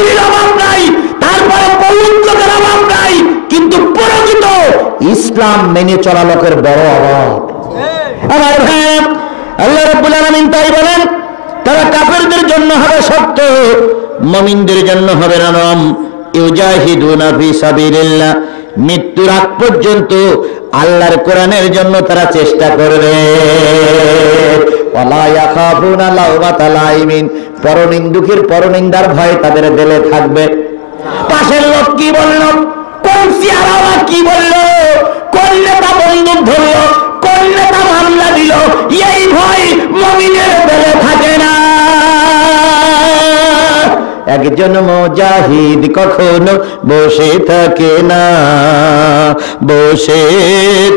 চুরির অভাব নাই, তারপরে বহুত লোকের অভাব নাই, কিন্তু প্রকৃত ইসলাম মেনে চলা লোকের বড় অভাব। আমার ভাই, আল্লাহ রাব্বুল আলামিন তাই বলেন, তারা কাফেরদের জন্য হবে সত্য, মুমিনদের জন্য হবে নরম। ইউজাহিদুনা ফি সাবিলিল্লাহ, মৃত্যুর আগ পর্যন্ত আল্লাহর কোরআনের জন্য তারা চেষ্টা করবে। ওয়ালা ইয়াখাফুনা লাওমাতা লাইমিন, পরনিন্দুকের পরনিন্দার ভয় তাদের দিলে থাকবে। পাশের লোক কি বলল, কোন চেহারা কি বলল, কোন নেতা বন্দুক ধরলো, কোন নেতা মামলা দিল, এই ভয় মুমিনের দিলে থাকে না। একজন মুজাহিদ কখনো বসে থাকে না, বসে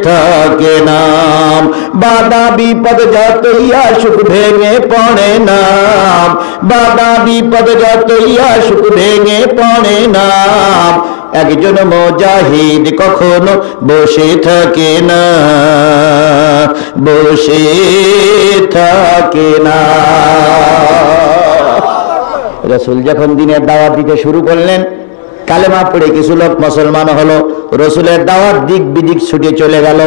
থাকে না। বাধা বিপদ যতই আসুক ভেঙে পড়ে না, বাধা বিপদ যতই আসুক ভেঙে পড়ে না। একজন মুজাহিদ কখনো বসে থাকে না, বসে থাকে না। রাসূল যখন দিনের দাওয়াত দিতে শুরু করলেন, কালেমা পড়ে কিছু লোক মুসলমান হলো, রাসূলের দাওয়াত দিক বিদিক ছুটে চলে গেল।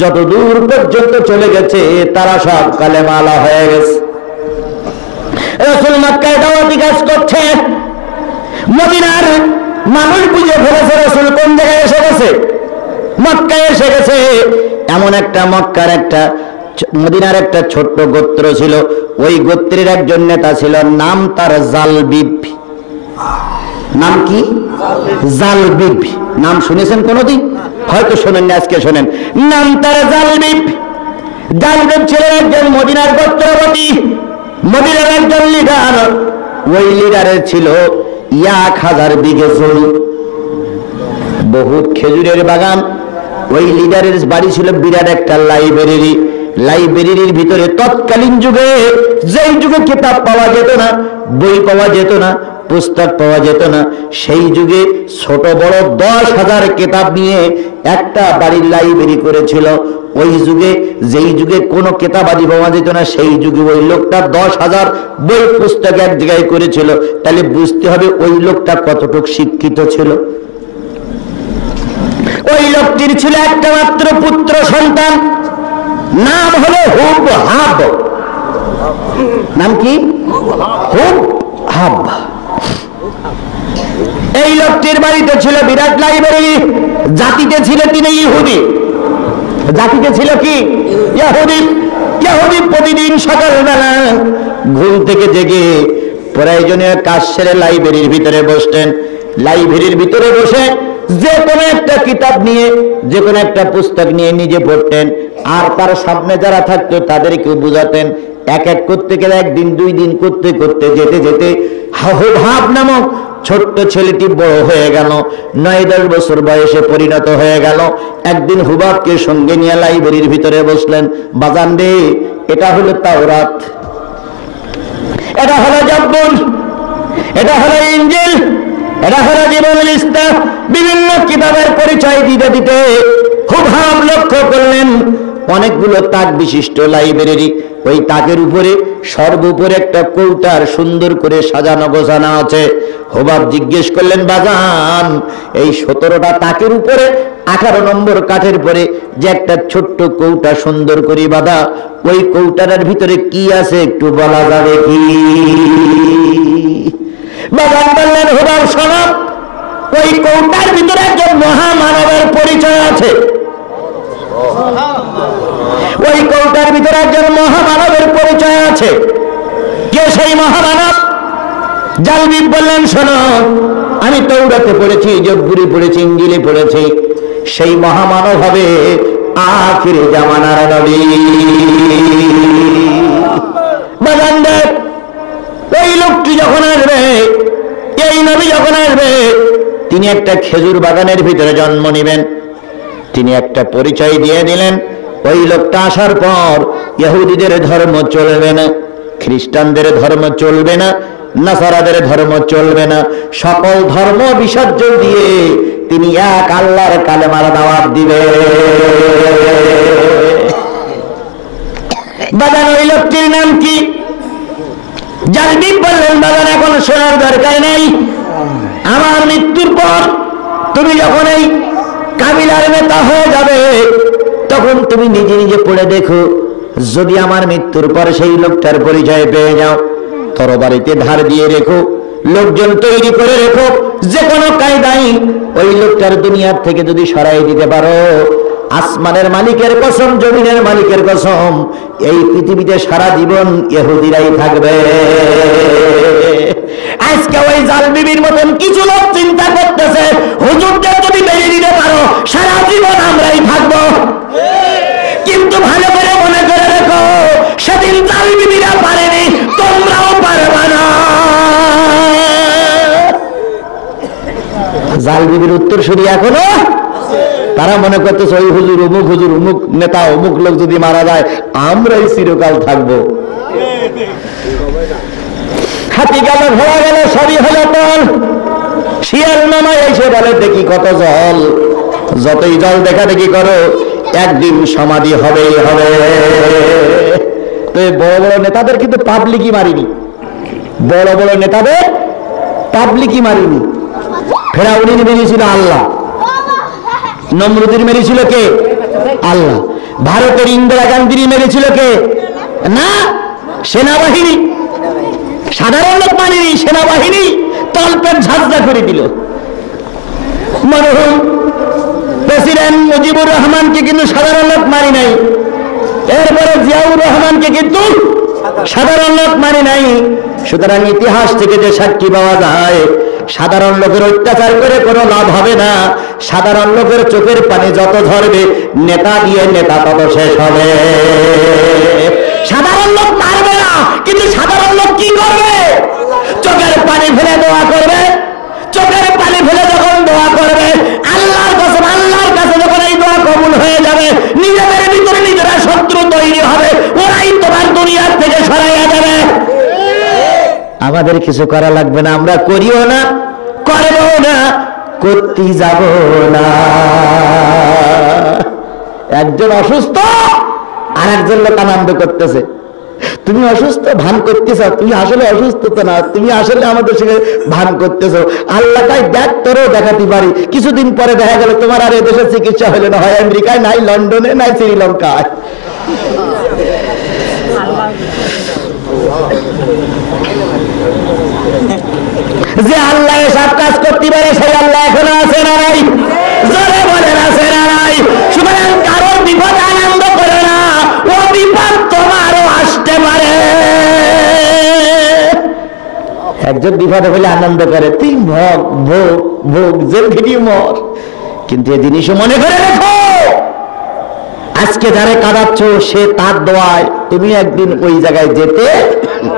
যত দূর পর্যন্ত চলে গেছে তারা সব কালেমা আলা হয়ে গেছে। রাসূল মক্কায় দাওয়াতি কাজ করছে, মদিনার মানুষ বুঝে ফেলেছে রাসূল কোন জায়গায় এসে গেছে, মক্কায় এসে গেছে। এমন একটা মক্কার একটা মদিনার একটা ছোট্ট গোত্র ছিল, ওই গোত্রের একজন নেতা ছিল, নাম তার জালবিব। নাম কি? জালবিব। নাম শুনেছেন কোনদিন? হয়তো শোনেন, আজকে শোনেন। নাম তার জালবিব। জালবিব ছিলেন একজন মদিনার গোত্রপতি, মদিনার একজন লিডার। ওই লিডারের ছিল 1000 বিঘে জমি, বহুত খেজুরের বাগান। ওই লিডারের বাড়ি ছিল বিরাট একটা লাইব্রেরি। লাইব্রেরির ভিতরে তৎকালীন যুগে, যেই যুগে কিতাব পাওয়া যেত না, বই পাওয়া যেত না, পুস্তক পাওয়া যেত না, সেই যুগে ছোট বড় 10,000 কিতাব নিয়ে একটা বাড়ির লাইব্রেরি করেছিল। ওই যুগে, যেই যুগে কোনো কিতাবাদি পাওয়া যেত না, সেই যুগে ওই লোকটা 10,000 বই পুস্তক এক জায়গায় করেছিল। তাহলে বুঝতে হবে ওই লোকটা কতটুকু শিক্ষিত ছিল। ওই লোকটির ছিল একটা মাত্র পুত্র সন্তান, নাম হলো হুবহাব। নাম কি? হুবহাব। এই লোকটির বাড়িতে ছিল বিরাট লাইব্রেরি। জাতিতে ছিল তিনি ইহুদি। জাতিতে ছিল কি? ইহুদি। ইহুদি প্রতিদিন সকালবেলা ঘুম থেকে জেগে প্রয়োজনীয় কাজ সেরে লাইব্রেরির ভিতরে বসতেন। লাইব্রেরির ভিতরে বসে যে কোনো একটা কিতাব নিয়ে, যে কোনো একটা পুস্তক নিয়ে নিজে পড়তেন, আর তার সামনে যারা থাকতো তাদেরকেও বুঝাতেন। এক এক করতে গেলে, একদিন 2 দিন করতে করতে যেতে যেতে হুবহাব নামক ছোট্ট ছেলেটি বড় হয়ে গেল, 9-10 বছর বয়সে পরিণত হয়ে গেল। একদিন হুবহাবকে সঙ্গে নিয়ে লাইব্রেরির ভিতরে বসলেন। বাজান রে, এটা হলো তাওরাত, এটা হলো জাবুর, এটা হলো ইনজিল, এটা হলো জীবনুল ইসলাম। বিভিন্ন কিতাবের পরিচয় দিতে দিতে হুবহাব লক্ষ্য করলেন অনেকগুলো তাক বিশিষ্ট লাইব্রেরি। ওই তাকের উপরে সর্বোপরে একটা কৌটার সুন্দর করে সাজানো গোছানো আছে। হুবহাব জিজ্ঞেস করলেন, বাজান, এই 17টা তাকের উপরে 18 নম্বর কাঠের পরে যে একটা ছোট্ট কৌটা সুন্দর করে বাঁধা, ওই কৌটার ভিতরে কি আছে একটু বলা যাবে কি? বাজান বললেন, হুবহাব শোনো, ওই কৌটার ভিতরে একজন মহামানবের পরিচয় আছে। ওই কৌটার ভিতরে একজন মহামানবের পরিচয় আছে। কে সেই মহামানব? জালবিব বললেন, শোনো, আমি তাওরাতে পড়েছি, জবুরে পড়েছি, ইনজিলে পড়েছি, সেই মহামানব হবে আখির জামানার নবী। বাজান দেখ, ওই লোকটি যখন আসবে, এই নবী যখন আসবে, তিনি একটা খেজুর বাগানের ভিতরে জন্ম নেবেন। তিনি একটা পরিচয় দিয়ে দিলেন। ওই লোকটা আসার পর ইহুদিদের ধর্ম চলবে না, খ্রিস্টানদের ধর্ম চলবে না, নাসারাদের ধর্ম চলবে না, সকল ধর্ম বিসর্জন দিয়ে তিনি এক আল্লাহর কালেমার দাওয়াত দিবে। বাজান, ওই লোকটির নাম কি? জালবিব বললেন, বাজান, এখন শোনার দরকার নেই, আমার মৃত্যুর পর তুমি যখন এই কাবিলার নেতা হয়ে যাবে, তখন তুমি নিজে নিজে পড়ে দেখো, যদি আমার মৃত্যুর পর সেই লোকটার পরিচয় পেয়ে যাও, তরবারিতে ধার দিয়ে রেখো, লোকজন তৈরি করে রেখো, যে কোনো কায়দায় ওই লোকটার দুনিয়ার থেকে যদি সরাই দিতে পারো, আসমানের মালিকের কসম, জমিনের মালিকের কসম, এই পৃথিবীতে সারা জীবন ইহুদিরাই থাকবে। আজকে ওই জাল বিবির মতন কিছু লোক চিন্তা করতেছে, হুজুরদের যদি বেরিয়ে দিতে পারো সারা জীবন আমরাই থাকবো। কিন্তু ভালো করে মনে করে রেখো, সেদিন জাল বিবিরা পারেনি, তোমরাও পারবা না। জাল বিবির উত্তর শুনি এখনো তারা মনে করতেছে ওই হুজুর অমুক নেতা অমুক লোক যদি মারা যায় আমরাই চিরকাল থাকবো। হাতি গেল, ঘোড়া গেল, সবই হলো তল। শিয়াল নামায় এসে বলে দেখি কত জল, যতই জল দেখা দেখি করো, একদিন সমাধি হবেই হবে। তো বড় বড় নেতাদের কিন্তু পাবলিকই মারিনি, বড় বড় নেতাদের পাবলিকই মারিনি। ফেরাউনের মেরেছিল আল্লাহ, নমরুদের মেরেছিল কে? আল্লাহ। ভারতের ইন্দিরা গান্ধীর মেরেছিল কে? না, সেনাবাহিনী। সাধারণ লোক মানেনি, সেনাবাহিনী তলপেট ঝাঁঝরা করে দিল। মরহুম প্রেসিডেন্ট মুজিবুর রহমানকে কিন্তু সাধারণ লোক মারি নাই, এরপরে জিয়াউর রহমানকে কিন্তু সাধারণ লোক মারি নাই। সুতরাং ইতিহাস থেকে যে সাক্ষী পাওয়া যায়, সাধারণ লোকের অত্যাচার করে কোনো লাভ হবে না। সাধারণ লোকের চোখের পানি যত ঝরবে, নেতা দিয়ে নেতা তত শেষ হবে। সাধারণ লোক মারবে না, কিন্তু সাধারণ লোক কি করবে? চোখের পানি ফেলে দোয়া করবে। চোখের পানি ফেলে যখন দোয়া করবে, আল্লাহর কসম, আল্লাহর কাছে যখন এই দোয়া কবুল হয়ে যাবে, নিজেদের ভিতরে নিজেরা শত্রু তৈরি হবে, ওরাই তোমার দুনিয়ার থেকে সরাইয়া যাবে। আমাদের কিছু করা লাগবে না, আমরা করিও না, করবো না, করতে যাব না। একজন অসুস্থ আর একজন লোক আনন্দ করতেছে। তুমি অসুস্থ ভান করতেছ, তুমি আসলে অসুস্থ তো না, তুমি আসলে আমাদের সঙ্গে ভান করতেছ। আল্লাহ তাই দেখ, তোরও দেখাতে পারি। কিছুদিন পরে দেখা গেল তোমার আর এদেশে চিকিৎসা হইল না, হয় আমেরিকায়, নাই লন্ডনে, নাই শ্রীলঙ্কায়। যে আল্লাহ সব কাজ করতে পারে, সেই আল্লাহ এখনো আছে না নাই? জোরে বলেন আছে না নাই? সুতরাং কারোর বিপদ আনন্দ করে না, ও বিপদ তোমারও আসতে পারে। একজন বিপদে হলে আনন্দ করে, তুই ভোগ ভোগ ভোগ, জেল ভিডিও মর। কিন্তু এই জিনিসও মনে করে রেখো, আজকে যারে কাঁদাচ্ছ সে তার দোয়ায় তুমি একদিন ওই জায়গায় যেতে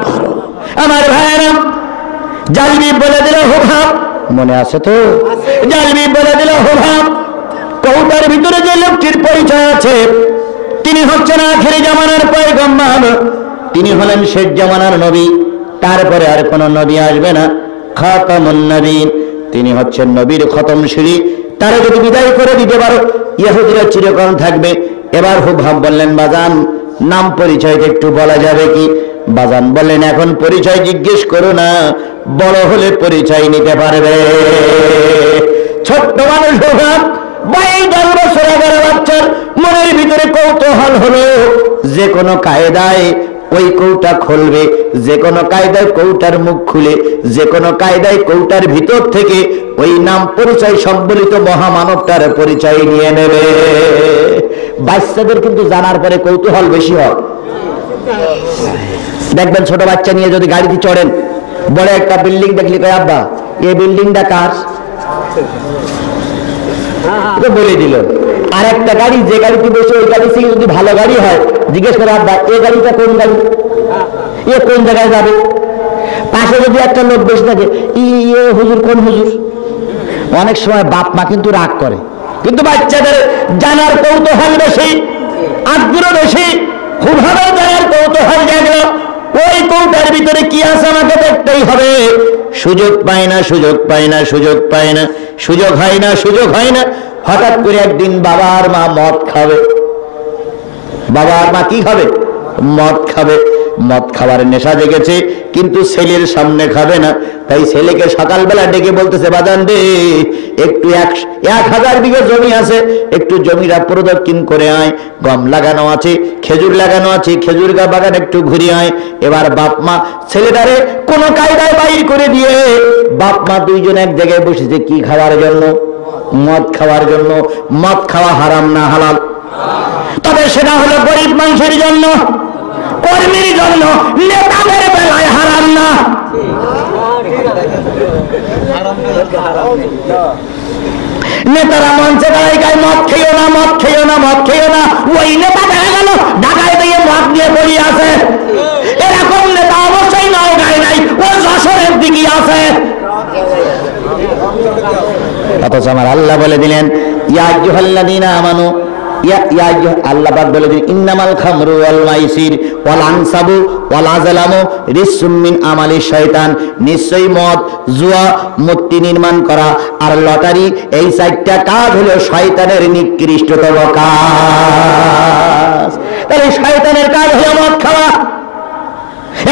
পারো। আমার ভাইয়েরা, জালবি বলে দিল হুভাব, মনে আছে তো? জালবি বলে দিল হুভাব, কৌটার ভিতরে যে লোকটির পরিচয় আছে, তিনি হচ্ছেন আখেরি জামানার পয়গম্বর, তিনি হলেন শেষ জামানার নবী, তারপরে আর কোন নবী আসবে না। খাতামুন নবীন, তিনি হচ্ছেন নবীর খতম সিঁড়ি। তারা যদি বিদায় করে দিতে পারো, ইহুদিরা চিরকাল থাকবে। এবার হুভাব বললেন, বাজান নাম পরিচয় একটু বলা যাবে কি? বাজান বললেন, এখন পরিচয় জিজ্ঞেস করো না, বড় হলে পরিচয় নিতে পারবে। ছোট্ট মানুষ হুভাব, 22 বছর 11 বাচ্চার মনের ভিতরে কৌতূহল হলো, যে কোনো কায়দায় ওই কৌটা খুলবে, যে কোনো কায়দায় কৌটার মুখ খুলে, যে কোনো কায়দায় কৌটার ভিতর থেকে ওই নাম পরিচয় সম্বলিত মহামানবটার পরিচয় নিয়ে নেবে। বাচ্চাদের কিন্তু জানার পরে কৌতূহল বেশি হয়। দেখবেন ছোট বাচ্চা নিয়ে যদি গাড়িতে চড়েন, বড় একটা বিল্ডিং দেখলি কয় আব্বা এই বিল্ডিংটা কার? বলে দিল। আর একটা গাড়ি, যে গাড়িতে বসে ওই গাড়ি থেকে যদি ভালো গাড়ি হয়, জিজ্ঞেস করে আব্বা এই গাড়িটা কোন গাড়ি, এ কোন জায়গায় যাবে? পাশে যদি একটা লোক বসে থাকে, ইয়ে হুজুর কোন হুজুর? অনেক সময় বাপ মা কিন্তু রাগ করে, কিন্তু বাচ্চাদের জানার কৌতূহল বেশি, আগ্রহ বেশি। হুভাবে জানার কৌতূহল জাগলো, ওই কৌটার ভিতরে কি আছে আমাকে দেখতেই হবে। সুযোগ পায় না, সুযোগ পায় না, সুযোগ পায় না, সুযোগ হয় না, সুযোগ হয় না। হঠাৎ করে একদিন বাবা আর মা মদ খাবে। বাবা আর মা কি খাবে? মদ খাবে। মদ খাওয়ার নেশা জেগেছে, কিন্তু ছেলের সামনে খাবে না। তাই ছেলেকে সকালবেলা ডেকে বলতেছে, বাজান রে, একটু 1000 বিঘা জমি আছে, একটু জমিটা প্রদক্ষিণ করে আয়, গম লাগানো আছে, খেজুর লাগানো আছে, খেজুর বাগান একটু ঘুরে আয়। এবার বাপ মা ছেলেটারে কোন কায়দায় বাইর করে দিয়ে বাপ মা দুইজন এক জায়গায় বসেছে। কি খাওয়ার জন্য? মদ খাওয়ার জন্য। মদ খাওয়া হারাম না হালাল? তবে সেটা হলো গরিব মানুষের জন্য, কর্মীর জন্য, নেতাদের বেলায় হারাম না। নেতারা মঞ্চে দাঁড়ায় গায়ে মদ খেয়েও না, মদ খেয়েও না, মদ খেয়েও না। ওই নেতা দেখা গেল ঢাকায় দিয়ে মদ দিয়ে পড়িয়ে আছে। এরকম নেতা অবশ্যই নাও গায়ে নাই, ও যশোরের দিকে আছে। অথচ আমার আল্লাহ বলে দিলেন, ইয়া আইয়ুহাল্লাযীনা আমানু, আল্লাহ পাক বলে দিলেন, ইন্নামাল খামরু ওয়াল মাইসির ওয়াল আনসাবু ওয়াল আজলামু রিজসুম মিন আমালিশ শয়তান। নিশ্চয়ই মদ, জুয়া, মূর্তি নির্মাণ করা আর লটারি, এই 4টা কাজ হলো শয়তানের নিকৃষ্টতম কাজ। তাহলে শয়তানের কাজ হলো মদ খাওয়া।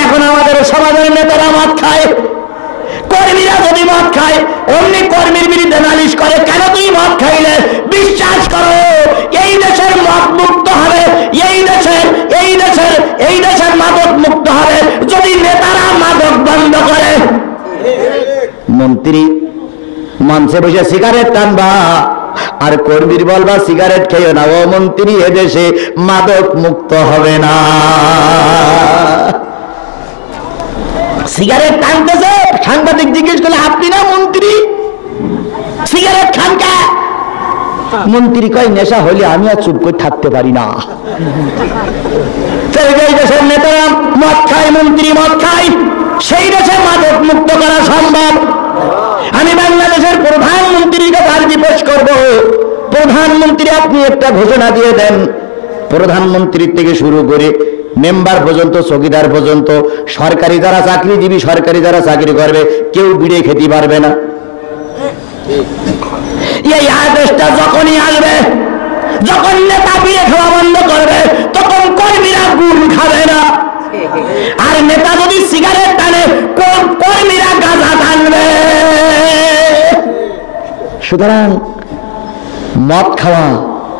এখন আমাদের সমাজের নেতারা মদ খায়, কর্মীরা যদি মদ খায় অন্য কর্মীর বিরুদ্ধে নালিশ করে, কেন তুই মদ খাইলে? বিশ্বাস করো এই দেশের মদ মুক্ত হবে, এই দেশের মাদক মুক্ত হবে যদি নেতারা মাদক বন্ধ করে। মন্ত্রী মঞ্চে বসে সিগারেট টানবা আর কর্মীর বলবা সিগারেট খেয়েও না, ও মন্ত্রী এদেশে মাদক মুক্ত হবে না। সিগারেট টানতেছে, সাংবাদিক জিজ্ঞেস করলে আপনি না মন্ত্রী, সিগারেট খান কে? মন্ত্রী কয়, নেশা হলে আমি আর চুপ করে থাকতে পারি না। যেই দেশের নেতারা মদ খায়, মন্ত্রী মদ খায়, সেই দেশে মাদক মুক্ত করা সম্ভব। আমি বাংলাদেশের প্রধানমন্ত্রীর কাছে আর্জি পেশ করব, প্রধানমন্ত্রী আপনি একটা ঘোষণা দিয়ে দেন, প্রধানমন্ত্রীর থেকে শুরু করে মেম্বার পর্যন্ত, চৌকিদার পর্যন্ত, সরকারি যারা চাকরিজীবী, সরকারি যারা চাকরি করবে, কেউ বিড়ে খেতে পারবে না। এই আদেশটা যখনই আসবে, যখন নেতা বিড়ে খাওয়া বন্ধ করবে, তখন কর্মীরা গুড় খাবে না। আর নেতা যদি সিগারেট টানে, কর্মীরা গাঁজা টানবে। সুতরাং মদ খাওয়া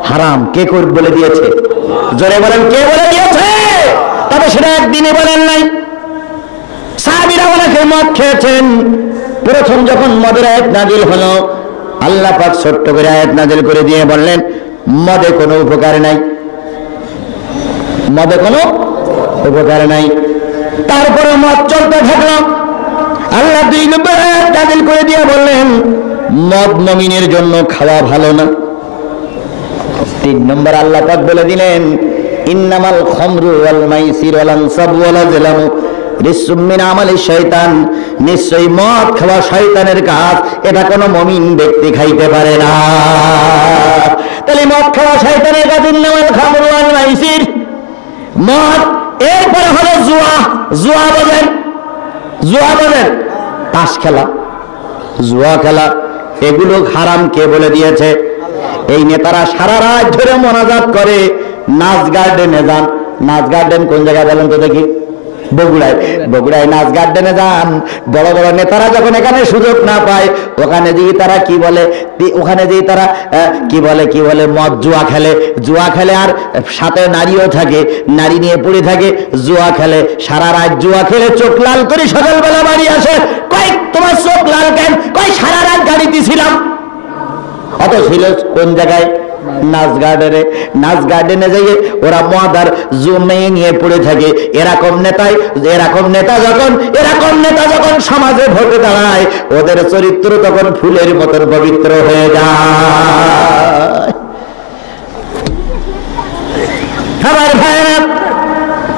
হারাম। কে বলে দিয়েছে? জোরে বলেন, কে বলে দিয়েছে? তবে সেটা একদিনে বলেন নাই। সাহাবীরা অনেকে মদ খেয়েছেন। প্রথম যখন মদের আয়াত নাজিল হলো, আল্লাহ পাক ছোট্ট করে আয়াত নাজিল করে দিয়ে বললেন, মদে কোনো উপকার নাই, মদে কোনো উপকার নাই। তারপরে মদ চলতে থাকলো। আল্লাহ 2 নম্বর আয়াত নাজিল করে দিয়ে বললেন, মদ মুমিনের জন্য খাওয়া ভালো না। 3 নম্বর আল্লাহ পাক বলে দিলেন, ইন্নামাল খামরু ওয়াল মাইসির ওয়াল আনসাবু ওয়াল আজলামু রিজসুম মিন আমালিশ শয়তান। নিশ্চয়ই মদ খাওয়া শয়তানের কাজ, এটা কোনো মুমিন ব্যক্তি খাইতে পারে না। তাহলে মদ খাওয়া শয়তানের কাজ। ইন্নামাল খামরু ওয়াল মাইসির, মদ। এরপরে হলো জুয়া। জুয়া বোঝেন? জুয়া বোঝেন? তাস খেলা, জুয়া খেলা, এগুলো হারাম। কে বলে দিয়েছে? এই নেতারা সারা রাত ধরে মোনাজাত করে, নাচ গার্ডেনে যান। নাচ গার্ডেন কোন জায়গায় বলেন তো দেখি? বগুড়ায়। বগুড়ায় নাচ গার্ডেনে যান। বড় বড় নেতারা যখন এখানে সুযোগ না পায়, ওখানে যেয়ে তারা কি বলে, ওখানে যেয়ে তারা কি বলে মদ জুয়া খেলে। জুয়া খেলে আর সাথে নারীও থাকে, নারী নিয়ে পড়ে থাকে, জুয়া খেলে। সারা রাত জুয়া খেলে চোখ লাল করে সকালবেলা বাড়ি আসে। কয় তোমার চোখ লাল কেন? কয় সারা রাত গাড়িতে ছিলাম। অত ছিল কোন জায়গায়? নাচ গার্ডেনে। নাচ গার্ডেনে যাইয়ে ওরা মদ আর জুমে নিয়ে পড়ে থাকে। এরকম নেতা যখন সমাজে ভোটে দাঁড়ায়, ওদের চরিত্র তখন ফুলের মতন পবিত্র হয়ে যায়। আমার ভাইরা,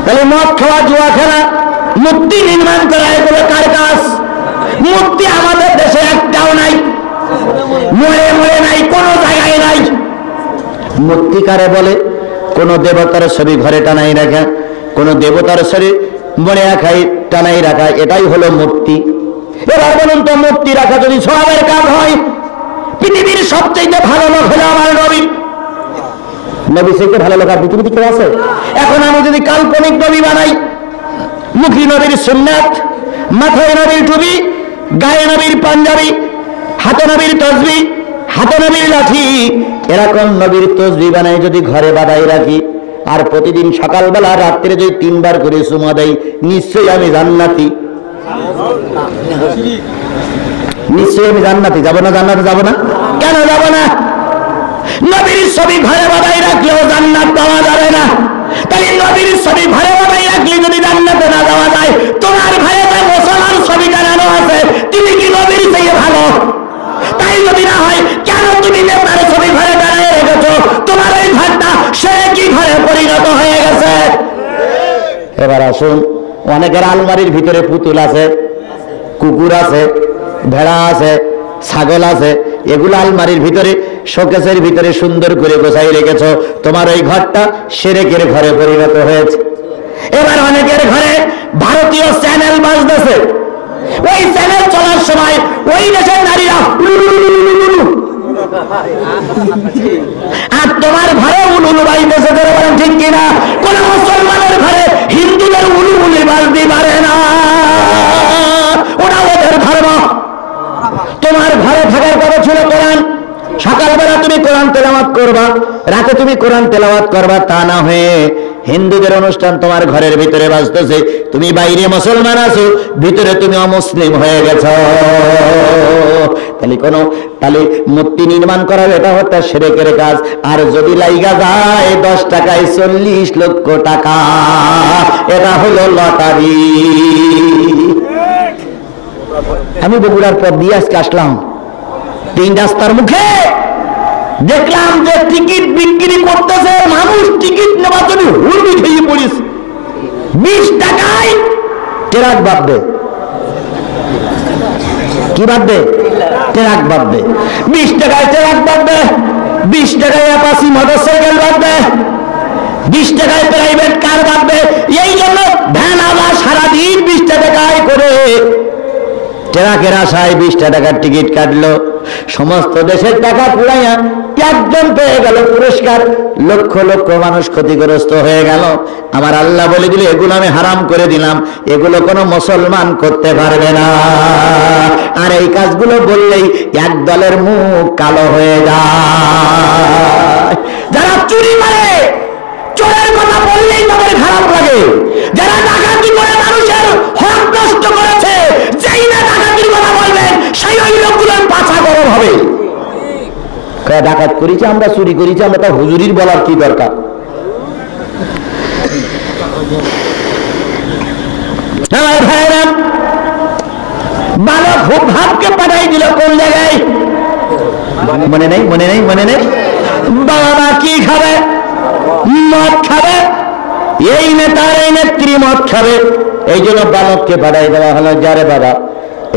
তাহলে মদ খাওয়া, জুয়া খেলা, মূর্তি নির্মাণ করা, এগুলো কার কাজ? মূর্তি আমাদের দেশে একটাও নাই, মরে নাই, কোনো জায়গায় নাই। মূর্তি কারে বলে? কোন দেবতার ছবি ঘরে টানাই রাখা, কোন দেবতার ছবি মনে রাখাই টানাই রাখা, এটাই হলো মূর্তি। এবার বলুন তো, মূর্তি রাখা যদি সওয়াবের কাজ হয়, পৃথিবীর সবচেয়ে ভালো লোক হলো আমার নবী। নবী থেকে ভালো লোক আর পৃথিবীতে কেউ আছে? এখন আমি যদি কাল্পনিক নবী বানাই, মুখী নবীর সুন্নাত, মাথায় নবীর টুপি, গায়ে নবীর পাঞ্জাবি, হাতে নবীর তসবি, হাতে নবীর লাঠি, এরকম নবীর তসবি বানাই যদি ঘরে বাঁধাই রাখি আর প্রতিদিন সকালবেলা রাত্রে যদি 3 বার করে চুমা দেই, নিশ্চয়ই আমি জান্নাতি। নিশ্চয়ই আমি জান্নাতি। যাব না? জান্নাতে যাব না? কেন যাব না? নবীর ছবি ঘরে বাঁধাই রাখলেও জান্নাত পাওয়া যাবে না। তাই নবীর ছবি ঘরে বাঁধাই রাখলে যদি জান্নাতে না যাওয়া যায়, তোমার ঘরে যে মুসলমান ছবি টানানো আছে তিনি কি নবীর থেকে ভালো? তাই যদি না হয়, কেন তুমি নেতার ছবি ঘরে দাঁড়িয়ে রেখেছো? তোমার এই ঘরটা সে কি ঘরে পরিণত হয়ে গেছে? এবার আসুন, অনেকের আলমারির ভিতরে পুতুল আছে, কুকুর আছে, ভেড়া আছে, ছাগল আছে, এগুলো আলমারির ভিতরে শোকেসের ভিতরে সুন্দর করে গোছাই রেখেছো। তোমার ওই ঘরটা শিরকের ঘরে পরিণত হয়েছে। এবার অনেকের ঘরে ভারতীয় চ্যানেল বাজতেছে, ওই চ্যানেল চলার সময় ওই দেশের নারীরা আর তোমার ঘরে উলুলু বাজতেছে। বলেন ঠিক কিনা? কোন মুসলমানের ঘরে হিন্দুদের উলুলুলি বাজতে পারে না, ওরা ওদের ধর্ম। তোমার ঘরে থাকার কথা ছিল কোরআন। সকালবেলা তুমি কোরআন তেলাওয়াত করবা, রাতে তুমি কোরআন তেলাওয়াত করবা, তা না হয়ে হিন্দুদের অনুষ্ঠান তোমার ঘরের ভিতরে বাজতেছে। তুমি বাইরে মুসলমান আছো, ভিতরে তুমি অমুসলিম হয়ে গেছো। তাহলে মূর্তি নির্মাণ করার এটা হচ্ছে শিরকের কাজ। আর যদি লাইগা যায় 10 টাকায় 40 লক্ষ টাকা, এটা হলো লটারি। আমি বগুড়ার পর দিয়ে আজকে আসলাম, 3 রাস্তার মুখে দেখলাম যে টিকিট বিক্রি করতেছে মানুষ, টিকিট নেওয়ার জন্য হুড়ি খেয়ে পড়েছে। 20 টাকায় ট্রাক বাঁধবে। কি বাঁধবে? ট্রাক বাঁধবে। 20 টাকায় ট্রাক বাঁধবে, 20 টাকায় অ্যাপাচি মোটরসাইকেল বাঁধবে, 20 টাকায় প্রাইভেট কার বাঁধবে। এই জন্য ভ্যান আলা সারাদিন 20 টাকায় করে ট্রাকের আশায় 20 টাকার টিকিট কাটলো। সমস্ত দেশের টাকা পুরাইয়া একজন পেয়ে গেল পুরস্কার, লক্ষ লক্ষ মানুষ ক্ষতিগ্রস্ত হয়ে গেল। আমার আল্লাহ বলে দিল, এগুলো আমি হারাম করে দিলাম, এগুলো কোনো মুসলমান করতে পারবে না। আর এই কাজগুলো বললেই এক দলের মুখ কালো হয়ে যায়। যারা চুরি করে, চোরের কথা বললেই তাদের খারাপ লাগে। যারা ডাকাতি করে মানুষের হক নষ্ট করেছে, যেই না ডাকাতির কথা বলবেন সেই ওই লোকগুলোর পাছা গরম হবে। ডাকাত করেছি আমরা, চুরি করেছি আমরা, তা হুজুরির বলার কি দরকার? বালক খুব ভাবকে পাঠাই দিল কোন জায়গায়, মনে নেই, মনে নেই, মনে নেই। বাবা মা কি খাবে? মদ খাবে। এই নেতার এই নেত্রী মদ খাবে, এই জন্য বালককে পাঠাই দেওয়া হলো, যারে বাবা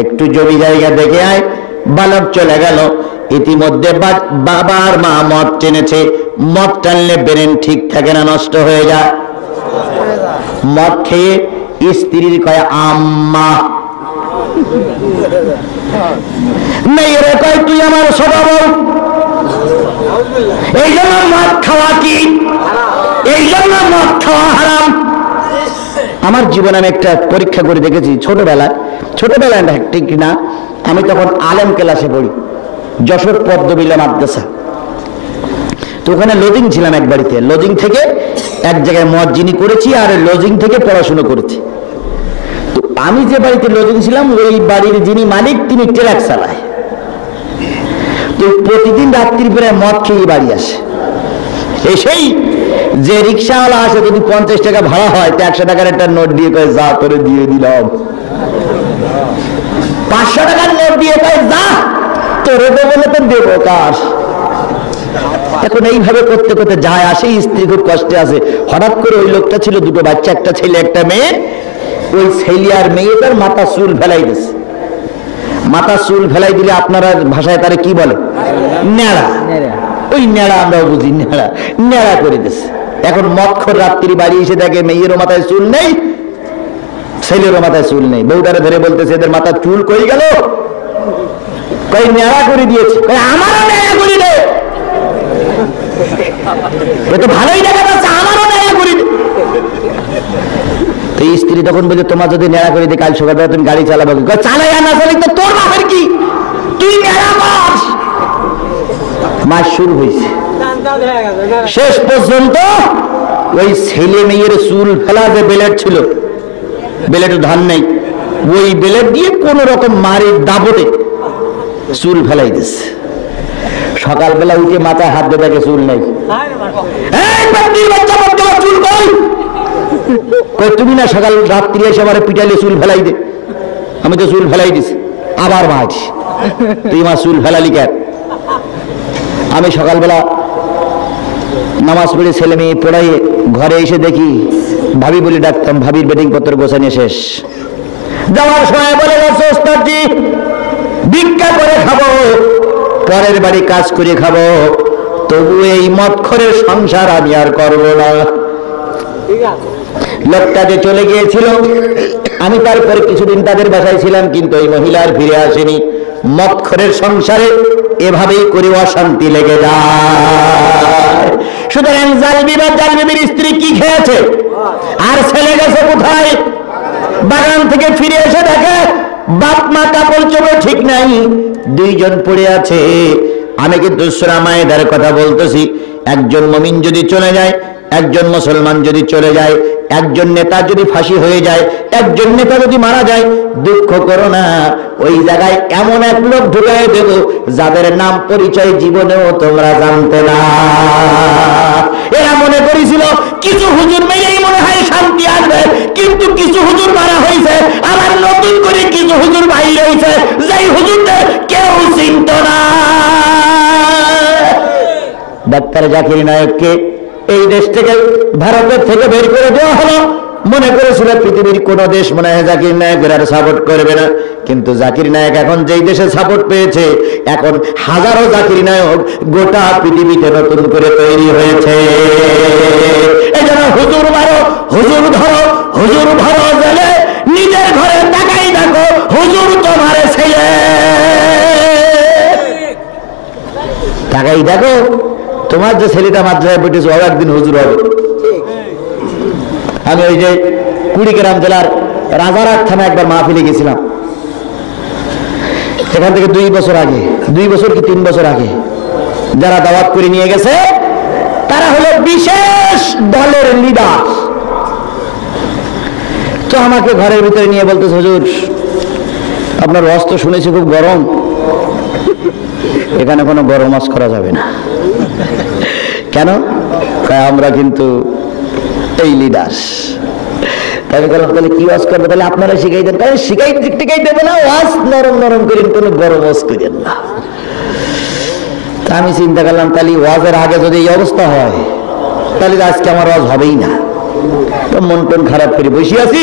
একটু জমি জায়গা দেখে আয়। বালক চলে গেল। ইতিমধ্যে বাবার মা মদ টেনেছে। মদ টানলে ব্রেন ঠিক থাকে না, নষ্ট হয়ে যায়। মদ খেয়ে স্ত্রীর কয় আম্মা, মেয়েরে কয় তুই আমার সদা বল। এই জন্য মদ খাওয়া কি? এই জন্য মদ খাওয়া হারাম। আমার জীবনে আমি একটা পরীক্ষা করে দেখেছি ছোটবেলায় ঠিক না, আমি তখন আলেম ক্লাসে পড়ি, যশোর পদ্মবিলা মাদ্রাসা। তো ওখানে লজিং ছিলাম এক বাড়িতে, লজিং থেকে এক জায়গায় মসজিদ করেছি আর লজিং থেকে পড়াশুনো করেছি। তো আমি যে বাড়িতে লজিং ছিলাম ওই বাড়ির যিনি মালিক তিনি ট্রাক চালায়। তো প্রতিদিন রাত্রির বেলায় মদ খেয়ে বাড়ি আসে। এসেই যে রিক্সাওয়ালা আসে, যদি 50 টাকা ভাড়া হয় তো 100 টাকার একটা নোট দিয়ে কয় যা করে দিয়ে দিলাম। 500 টাকার নোট দিয়ে কয় যা তোরে দেবো না তো দেবো কার। এখন এইভাবে করতে করতে যায় আসে, স্ত্রী খুব কষ্টে আছে। হঠাৎ করে ওই লোকটা ছিল 2 বাচ্চা, একটা ছেলে একটা মেয়ে। ওই ছেলে আর মেয়েটার মাথা চুল ফেলাই দিচ্ছে। মাথা চুল ফেলাই দিলে আপনারা ভাষায় তারে কি বলে? নেড়া। ওই নেড়া আমরাও বুঝি, নেড়া নেড়া করে দিচ্ছে। এখন মদখোর রাত্রি বাড়ি এসে দেখে মেয়েরও মাথায় চুল নেই, ছেলেরও মাথায় চুল নেই। বউটারে ধরে বলতেছে এদের মাথার চুল কই গেল? কই নেড়া করে দিয়েছে। আমারও নেড়া করে দে। এ তো ভালোই দেখা যাচ্ছে, আমারও নেড়া করে দে। তো স্ত্রী স্ত্রী তখন বলছে তোমার যদি নেড়া করে দিই কাল সকালবেলা তুমি গাড়ি চালাবো কি? চালাই না চালাই তো তোর বাপের কি, তুই নেড়া বস। মাস শুরু হয়েছে। শেষ পর্যন্ত ওই ছেলে মেয়ের চুল ফেলা যে বেলেট ছিল, বেলেট ধান নেই, ওই বেলেট দিয়ে কোন রকম মারির দাবতে চুল ফেলাই দিচ্ছে। সকালবেলা উঠে মাথায় হাত দিয়ে দেখে চুল নেই। চুল কই? তুমি না সকাল রাত্রি এসে আমার পিটাইলে চুল ফেলাই দে। আমি তো চুল ফেলাই দিছি। আবার মাছ, তুই মা চুল ফেলালি কেন? আমি সকালবেলা নামাজ পড়ে ছেলে মেয়ে পড়াই ঘরে এসে দেখি ভাবি বলে ডাকতাম, ভাবির বেডিং পত্র গোছানো শেষ। যাওয়ার সময় বলে ওস্তাদজি ভিক্ষা করে খাবো, পরের বাড়ি কাজ করে খাবো, তবু এই মদখোরের সংসার আমি আর করবো না। লোকটা যে চলে গিয়েছিল, আমি তারপরে কিছুদিন তাদের বাসায় ছিলাম, কিন্তু এই মহিলা আর ফিরে আসেনি। মদখোরের সংসারে এভাবেই করে অশান্তি লেগে যায়। সুতরাং জালবি বা জালবির স্ত্রী কি খেয়েছে আর ছেলে গেছে কোথায়? বাগান থেকে ফিরে এসে দেখে বাপ মা কাপড় চোপড় ঠিক নাই, দুইজন পড়ে আছে। আমি কিন্তু সূরা মায়েদার কথা বলতেছি। একজন মুমিন যদি চলে যায়, একজন মুসলমান যদি চলে যায়, একজন নেতা যদি ফাঁসি হয়ে যায়, একজন নেতা যদি মারা যায়, দুঃখ করো না, ওই জায়গায় এমন এক লোক ঢুকাই দেব যাদের নাম পরিচয় জীবনেও তোমরা জানতে না। এরা মনে করেছিল কিছু হুজুর মেয়েই মনে হয় শান্তি আসবে, কিন্তু কিছু হুজুর মারা হয়েছে, আবার নতুন করে কিছু হুজুর বাইরে হয়েছে, যেই হুজুরদের কেউ চিনত না। ডাক্তার জাকির নায়েককে এই দেশ থেকে, ভারতের থেকে বের করে দেওয়া হলো। মনে করেছিল পৃথিবীর কোন দেশ মনে হয় জাকির নায়েকের আর সাপোর্ট করবে না, কিন্তু জাকির নায়েক এখন যেই দেশে সাপোর্ট পেয়েছে, এখন হাজারো জাকির নায়ক গোটা পৃথিবীতে নতুন করে তৈরি হয়েছে। এই জন্য হুজুর মারো, হুজুর ধরো, হুজুর ধরো জেলে, নিজের ঘরে তাকাই দেখো হুজুর তোমার ছেলে। তাকাই দেখো তোমার যে ছেলেটা মাদ্রাসায় পড়েছে ও একদিন হুজুর হবে। আমি ওই যে কুড়িগ্রাম জেলার রাজারহাট থানা একবার মাহফিলে গেছিলাম। এখান থেকে 2 বছর আগে, 2 বছর কি 3 বছর আগে যারা দাওয়াত করে নিয়ে গেছে তারা হলো বিশেষ দলের লিডার। তো আমাকে ঘরের ভিতরে নিয়ে বলতেছে, হুজুর আপনার রস তো শুনেছি খুব গরম, এখানে কোনো গরম মাছ করা যাবে না। কেন? আমরা কিন্তু এই লিডার। তাই বললাম তাহলে কি ওয়াজ করবো? তাহলে আপনারা শিখাই দেন। তাহলে শিখাই দেবে না, ওয়াজ নরম নরম করেন, কোনো গরম ওয়াজ করেন না। তা আমি চিন্তা করলাম তাহলে ওয়াজের আগে যদি এই অবস্থা হয় তাহলে আজকে আমার ওয়াজ হবেই না। তো মন টন খারাপ করে বসে আছি,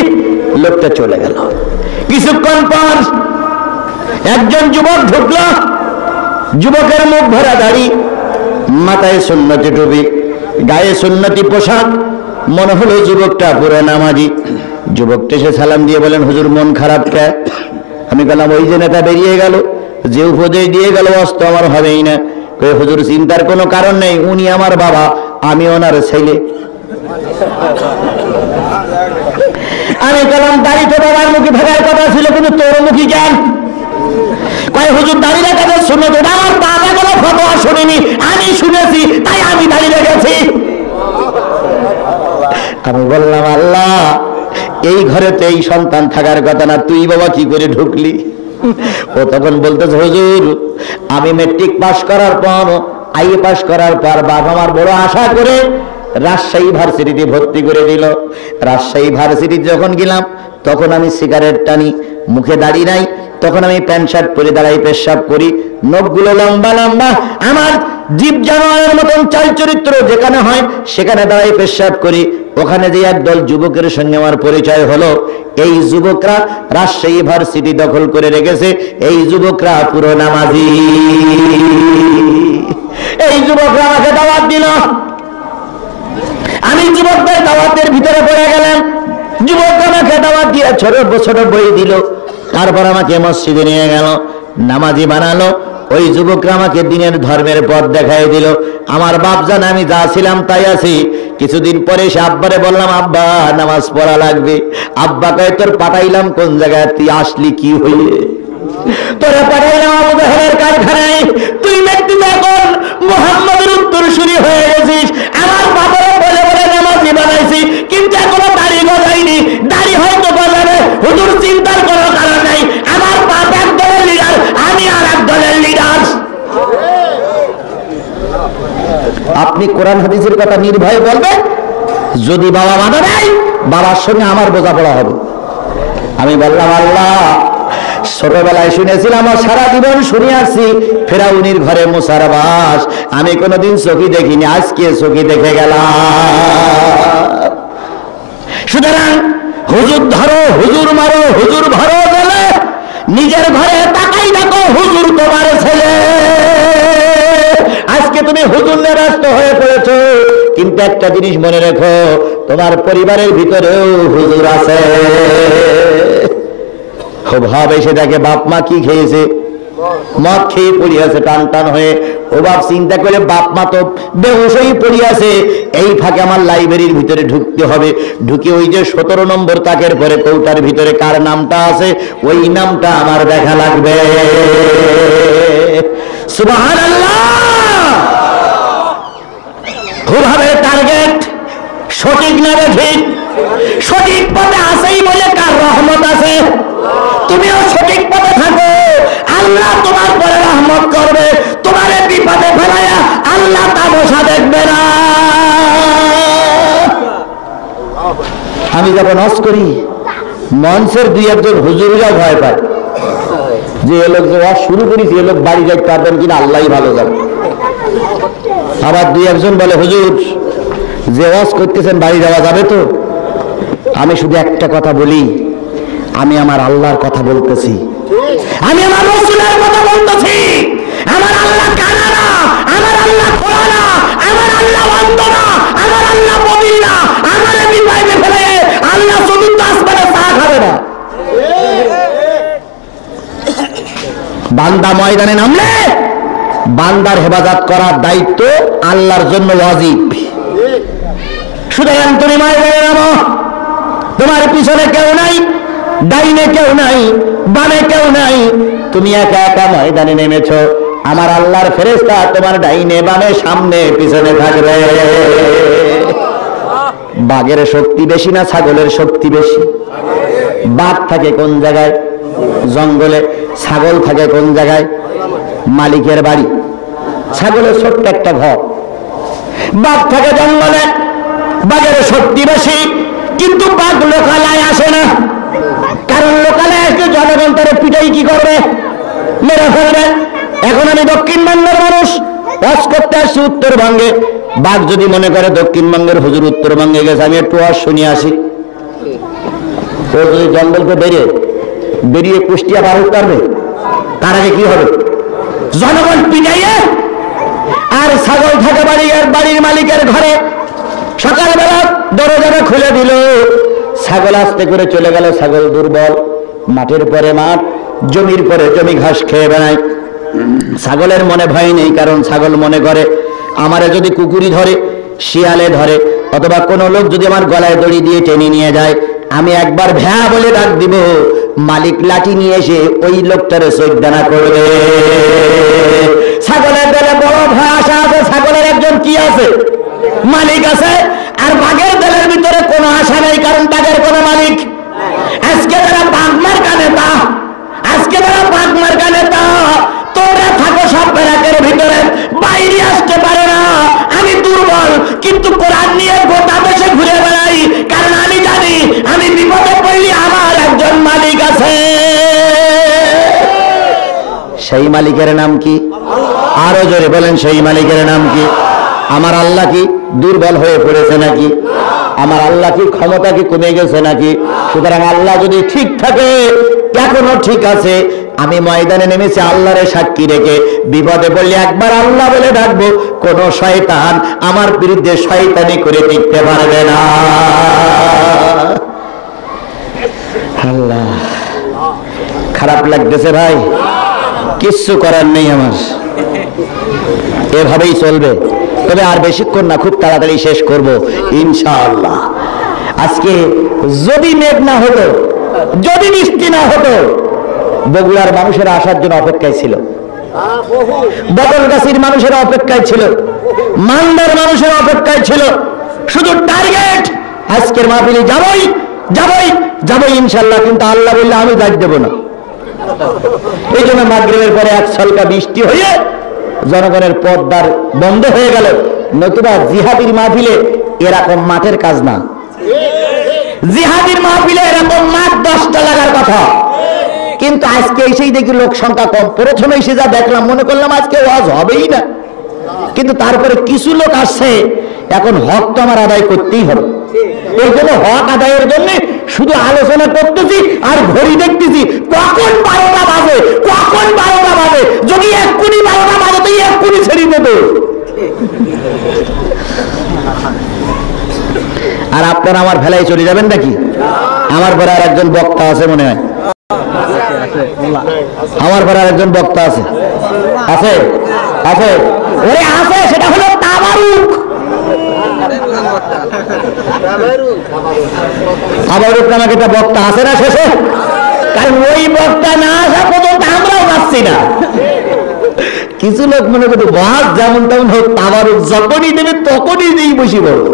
লোকটা চলে গেল। কিছুক্ষণ পর একজন যুবক ঢুকলো, যুবকের মুখ ভরা দাড়ি, মাথায় সুন্নতি টুপি, গায়ে সুন্নতি পোশাক, মনে হলো যুবকটা পুরো নামাজি। যুবকটা এসে সালাম দিয়ে বলেন, হুজুর মন খারাপ কে? আমি বললাম ওই যে নেতা বেরিয়ে গেল, যে উপদেশ দিয়ে গেল অস্ত আমার হবেই না। কই হুজুর চিন্তার কোনো কারণ নেই, উনি আমার বাবা, আমি ওনার ছেলে। আমি বললাম দাড়ি তো বাবার মুখে ভাগার কথা ছিল, কিন্তু তোর মুখী কেন? কয় হুজুর দাড়ি রাখাতে শুনে তো আমার বাবা কোনো ফতোয়া শুনিনি, আমি শুনেছি তাই আমি দাড়ি রেখেছি। আমি বললাম আল্লাহ, এই ঘরেতে এই সন্তান থাকার কথা না, তুই বাবা কি করে ঢুকলি? ও তখন বলতেছে, হুজুর আমি মেট্রিক পাস করার পর, আইএ পাস করার পর বাবা আমার বড় আশা করে রাজশাহী ভার্সিটিতে ভর্তি করে দিল। রাজশাহী ভার্সিটি যখন গেলাম তখন আমি সিগারেট টানি, মুখে দাড়ি নাই, তখন আমি প্যান্ট শার্ট পরে দাঁড়াই পেশাব করি, নখগুলো লম্বা লম্বা, আমার জীব জানোয়ারের মতন চাল চরিত্র যেখানে হয় সেখানে দাঁড়াই পেশাব করি। ওখানে যে একদল যুবকের সঙ্গে আমার পরিচয় হলো। এই যুবকরা রাজশাহী ভার্সিটি দখল করে রেখেছে, এই যুবকরা পুরো নামাজি। এই যুবকরা আমাকে দাওয়াত দিল, আমি যুবকদের দাওয়াতের ভিতরে পড়ে গেলাম। যুবকরা আমাকে দাওয়াত দিয়ে ছোট ছোট বই দিল, তারপর আমাকে মসজিদে নিয়ে গেল, নামাজি বানালো। ওই যুবকরা আমাকে দিনের ধর্মের পথ দেখাই দিল। আমার বাপ জান আমি যা ছিলাম তাই আছি। কিছুদিন পরে সে আব্বারে বললাম, আব্বা নামাজ পড়া লাগবে। আব্বা কয়, তোর পাঠাইলাম কোন জায়গায়, তুই আসলি কি হইয়ে? তোরা পাঠাইলাম আবু জাহেলের কারখানায়, তুই ব্যক্তিতে এখন মুহাম্মদের উত্তরসূরি হয়ে গেছিস। আমার বাবারা বলে বলে নামাজি বানাইছি, কিন্তু এখনো দাড়ি গজাইনি। দাড়ি হয়তো গজাবে, হুজুর চিন্তার কোনো কারণ নাই। আমার বাপ এক দলের লিডার, আমি আর এক দলের লিডার। আপনি কোরআন হাদিসের কথা নির্ভয়ে বলবেন, যদি বাবা বাধা দেয় বাবার সঙ্গে আমার বোঝাপড়া হবে। আমি বললাম, আল্লাহ ছোটবেলায় শুনেছিলাম, আমার সারা জীবন শুনে আসছি ফেরাউনির ঘরে মুসার বাস, আমি কোনোদিন চোখে দেখিনি, আজকে চোখে দেখে গেলাম। সুতরাং হুজুর ধরো, হুজুর মারো, হুজুর ভরো গেলে নিজের ঘরে তাকাই দেখো, হুজুর তোমার ছেলে। আজকে তুমি হুজুর নিরাস্ত হয়ে পড়েছো, কিন্তু একটা জিনিস মনে রেখো, তোমার পরিবারের ভিতরেও হুজুর আছে। ভাব এসে দেখে বাপ মা কি খেয়েছে, মদ খেয়ে পড়ে আছে টান টান হয়ে। ও বাপ চিন্তা করে বাপ মা তো বেহুশ হয়ে পড়ে আছে, এই ফাঁকে আমার লাইব্রেরির ভিতরে ঢুকতে হবে। ঢুকে ওই যে 17 নম্বর তাকের পরে কৌটার ভিতরে কার নামটা আছে, ওই নামটা আমার দেখা লাগবে। সুবহানাল্লাহ। ওভাবে টার্গেট সঠিক না রে ঠিক? সঠিক পথে আছেই বলে কার রহমত আছে। তুমিও সঠিক পথে থাকো, আল্লাহ তোমার পরে রহমত করবে। তোমার বিপদে ফেলাইয়া আল্লাহ তামাশা দেখবে না। আমি যখন হজ করি, মঞ্চের 2-1 জন হুজুররা ভয় পায় যে এ লোক যে হজ শুরু করেছি, এ লোক বাড়ি যাইতে পারবেন কিনা, আল্লাহই ভালো যাবে। আবার 2-1 জন বলে, হুজুর যে হজ করতেছেন বাড়ি যাওয়া যাবে তো? আমি শুধু একটা কথা বলি, আমি আমার আল্লাহর কথা বলতেছি, আমি আমার রাসূলের কথা বলতেছি। আমার আল্লাহ কানা না, আমার আল্লাহ খোলা না, আমার আল্লাহ অন্ধ না, আমার আল্লাহ বদির না। আমার বিবাহে ফেলে আল্লাহ চতুর্থ আসমানে চা খাবে না। বান্দা ময়দানে নামলে বান্দার হেফাজত করার দায়িত্ব আল্লাহর জন্য ওয়াজিব। সুতরাং তুমি ময়দানে নামো, তোমার পিছনে কেউ নাই, ডাইনে কেউ নাই, বামে কেউ নাই, তুমি একা একা ময়দানে নেমেছো। আমার আল্লাহর ফেরেশতা তোমার ডাইনে বামে সামনে পিছনে থাকবে। বাঘের শক্তি বেশি না ছাগলের শক্তি বেশি? বাঘ থাকে কোন জায়গায়? জঙ্গলে। ছাগল থাকে কোন জায়গায়? মালিকের বাড়ি। ছাগলের ছোট্ট একটা ঘর। বাঘ থাকে জঙ্গলে। বাঘের শক্তি বেশি, কিন্তু বাঘ লোকালয় আসে না। কারণ লোকালয় আসলে জনগণ তার পিটাই কি করবে? মেরে ফেলবে। এখন আমি দক্ষিণবঙ্গের মানুষ, ওয়াজ করতে আসছি উত্তরবঙ্গে। বাঘ যদি মনে করে দক্ষিণবঙ্গের হুজুর উত্তরবঙ্গে গেছে, আমি একটু ওয়াজ শুনে আসি, তো যদি জঙ্গলকে বেরিয়ে কুষ্টিয়া পার হতে পারবে? তার আগে কি হবে? জনগণ পিটাইয়ে। আর ছাগল থাকে বাড়ির মালিকের ঘরে। সকালবেলা দরজাটা খুলে দিল, ছাগল আস্তে করে চলে গেল। ছাগল দুর্বল, মাঠের পরে মাঠ, জমির পরে জমি ঘাস খেয়ে বেড়ায়। ছাগলের মনে ভয় নেই, কারণ ছাগল মনে করে আমারে যদি কুকুরি ধরে, শিয়ালে ধরে, অথবা কোনো লোক যদি আমার গলায় দড়ি দিয়ে টেনে নিয়ে যায়, আমি একবার ভ্যা বলে ডাক দিব, মালিক লাঠি নিয়ে এসে ওই লোকটারে চৈদানা করবে। ছাগলের দলে বড় ভয় আশা আছে। ছাগলের একজন কি আছে? মালিক আছে। আর বাঘের দলের ভিতরে কোনো আশা নেই, কারণ বাঘের কোনো মালিক। আজকে যারা বাঘমার নেতা, আজকে যারা বাঘমার নেতা, তোমরা থাকো সব ব্যারাকের ভিতরে, বাইরে আসতে পারে না। আমি দুর্বল, কিন্তু কোরআন নিয়ে গোটা দেশে ঘুরে বেড়াই, কারণ আমি জানি আমি বিপদে পড়লে আমার একজন মালিক আছে। সেই মালিকের নাম কি? আরো জোরে বলেন, সেই মালিকের নাম কি? আমার আল্লাহ কি দুর্বল হয়ে পড়েছে নাকি? আমার আল্লাহ কি ক্ষমতা কি কমে গেছে নাকি? সুতরাং আল্লাহ যদি ঠিক থাকে, এখনো ঠিক আছে। আমি ময়দানে নেমেছি আল্লাহরে সাক্ষী রেখে, বিপদে পড়লে একবার আল্লাহ বলে ডাকবো। কোন শয়তান আমার বিরুদ্ধে শয়তানি করে টিকতে পারবে না। আল্লাহ, খারাপ লাগতেছে ভাই? কিচ্ছু করার নেই আমার, এভাবেই চলবে। তবে আর বেশিক্ষণ না, খুব তাড়াতাড়ি শেষ করব ইনশাআল্লাহ। আজকে যদি মেঘ না হতো, যদি বৃষ্টি না হতো, বগুড়ার মানুষেরা আসার জন্য অপেক্ষায় ছিল, বদলগাছির মানুষেরা অপেক্ষায় ছিল, মান্দার মানুষেরা অপেক্ষায় ছিল। শুধু টার্গেট আজকের মাহফিলে যাবই যাবই যাবই ইনশাআল্লাহ, কিন্তু আল্লাহ বললে আমি ডাক দেব না। এই জন্য মাগরিবের পরে এক ছলকা বৃষ্টি হয়ে জনগণের পথদ্বার বন্ধ হয়ে গেল। নতুবা জিহাদির মাহফিলে এরকম মাঠের কাজ না, জিহাদির মাহফিলে এরকম মাঠ 10টা লাগার কথা, কিন্তু আজকে এসেই দেখি লোক সংখ্যা কম। প্রথমে এসে যা দেখলাম মনে করলাম আজকে ওয়াজ হবেই না, কিন্তু তারপরে কিছু লোক আসছে। এখন হক তো আমার আদায় করতেই হবে। এই জন্য হক আদায়ের জন্য শুধু আলোচনা করতেছি আর ঘড়ি দেখতেছি, কখন 12টা বাজে, কখন 12টা বাজে। যদি এক্ষুনি 12টা বাজে তো এক্ষুনি ছেড়ে দেবে। আর আপনারা আমার ভেলায় চলে যাবেন নাকি? আমার পরে আর একজন বক্তা আছে মনে হয়, আমার পরে আর একজন বক্তা আছে, আছে আছে ওরে আছে, সেটা হলো তাবারুক। তাবারুক নামক একটা বক্তা আছে না শেষে? কারণ ওই বক্তা না আসা পর্যন্ত আমরাও যাচ্ছি না। কিছু লোক মনে করতে ওয়াজ যেমন তেমন হোক, তাবারুক যখনই দেবে তখনই দিই বসে বলবো।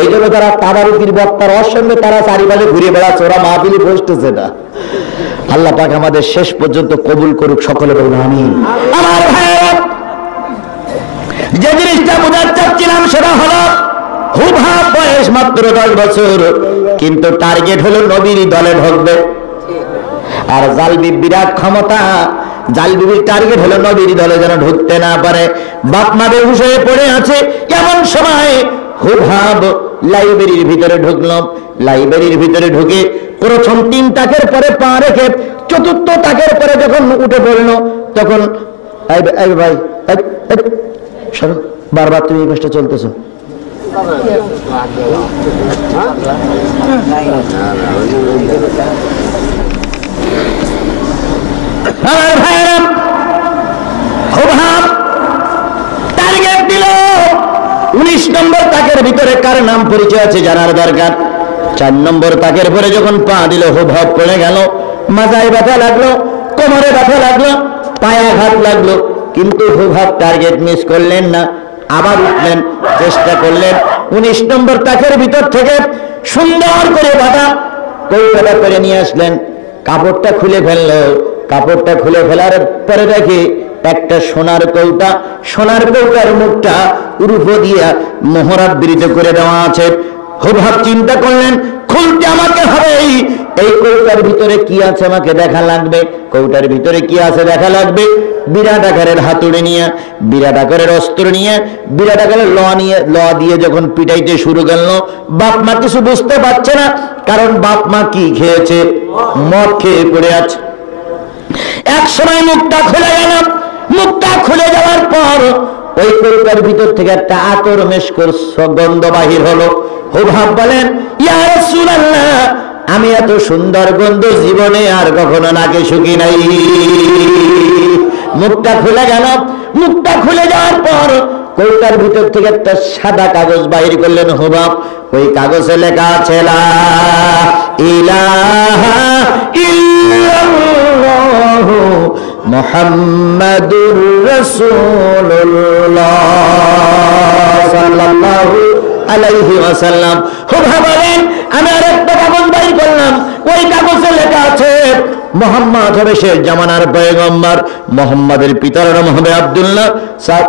এই জন্য তারা তাবারুকির বক্তার অসঙ্গে তারা চারিপাশে ঘুরে বেড়াচ্ছে, ওরা মাহফিলে বসতেছে না। আল্লাহ পাক আমাদের শেষ পর্যন্ত কবুল করুক, সকলে বলুন আমিন। আমার ভাইরা, যে জিনিসটা বোঝাতে চাচ্ছিলাম সেটা হলো হুবহাব বয়স মাত্র 10 বছর, কিন্তু টার্গেট হলো নবীর দলে ঢুকবে। আর জালবি বিরাট ক্ষমতা, জালবির টার্গেট হলো নবীর দলে যেন ঢুকতে না পারে। বাপ মা বেহুশ হয়ে পড়ে আছে, এমন সময় হুবহাব লাইব্রেরির ভিতরে ঢুকলো। লাইব্রেরির ভিতরে ঢুকে প্রথম 3 তাকের পরে পা রেখে 4র্থ তাকের পরে যখন উঠে পড়লো, তখন ভাই সরো, বারবার তুমি এই কাজটা চলতেছো। আমার ভাইরা, হুবহাব টার্গেট দিল 19 নম্বর তাকের ভিতরে কার নাম পরিচয় আছে জানার দরকার। 4 নম্বর তাকের পরে যখন পা দিল, হুবহাব পড়ে গেল। মাজায় ব্যথা লাগলো, কোমরে ব্যথা লাগলো, পায়ে আঘাত লাগলো, কিন্তু হুবহাব টার্গেট মিস করলেন না। আবার উঠলেন, চেষ্টা করলেন। 19 নম্বর তাকের ভিতর থেকে সুন্দর করে বাঁধা কৌটাটা করে নিয়ে আসলেন। কাপড়টা খুলে ফেললো। কাপড়টা খুলে ফেলার পরে দেখে একটা সোনার কৌটা, সোনার কৌটার মুখটা রূপ দিয়া মোহরাবৃত করে দেওয়া আছে। হুবহাব চিন্তা করলেন, খুলতে আমাকে হবে, এই কৌটার ভিতরে কি আছে আমাকে দেখা লাগবে, কৌটার ভিতরে কি আছে দেখা লাগবে। বিরাট আকারের হাতুড়ি নিয়ে, বিরাট আকারের অস্ত্র নিয়ে, বিরাট আকারের ল দিয়ে যখন পিটাইতে শুরু করল, বাপ মা কিছু বুঝতে পারছে না, কারণ বাপ মা কি খেয়েছে, মদ খেয়ে পড়ে আছে। এক সময় মুখটা খুলে গেল। মুখটা খুলে যাওয়ার পর ওই কৌটার ভিতর থেকে একটা আতর মেশকর গন্ধ বাহির হলো। হুবহাব বলেন, ইয়া রাসূলুল্লাহ, আমি এত সুন্দর গন্ধ জীবনে আর কখনো নাকে শুকি নাই। মুখটা খুলে গেল। মুখটা খুলে যাওয়ার পর কৌটার ভিতর থেকে একটা সাদা কাগজ বাহির করলেন হুবহাব। ওই কাগজে লেখা আছে লা ইলাহা ইল্লাল্লাহ মুহাম্মাদুর রাসূলুল্লাহ সাল্লাল্লাহু আলাইহি ওয়াসাল্লাম। হুবহাব বলেন, আমি আরেকটা কাগজ বাহির করলাম। ওই কাগজে লেখা আছে মোহাম্মদ হবে শেষ জামানার পয়গম্বর। মোহাম্মদের পিতার নাম হবে আব্দুল্লাহ,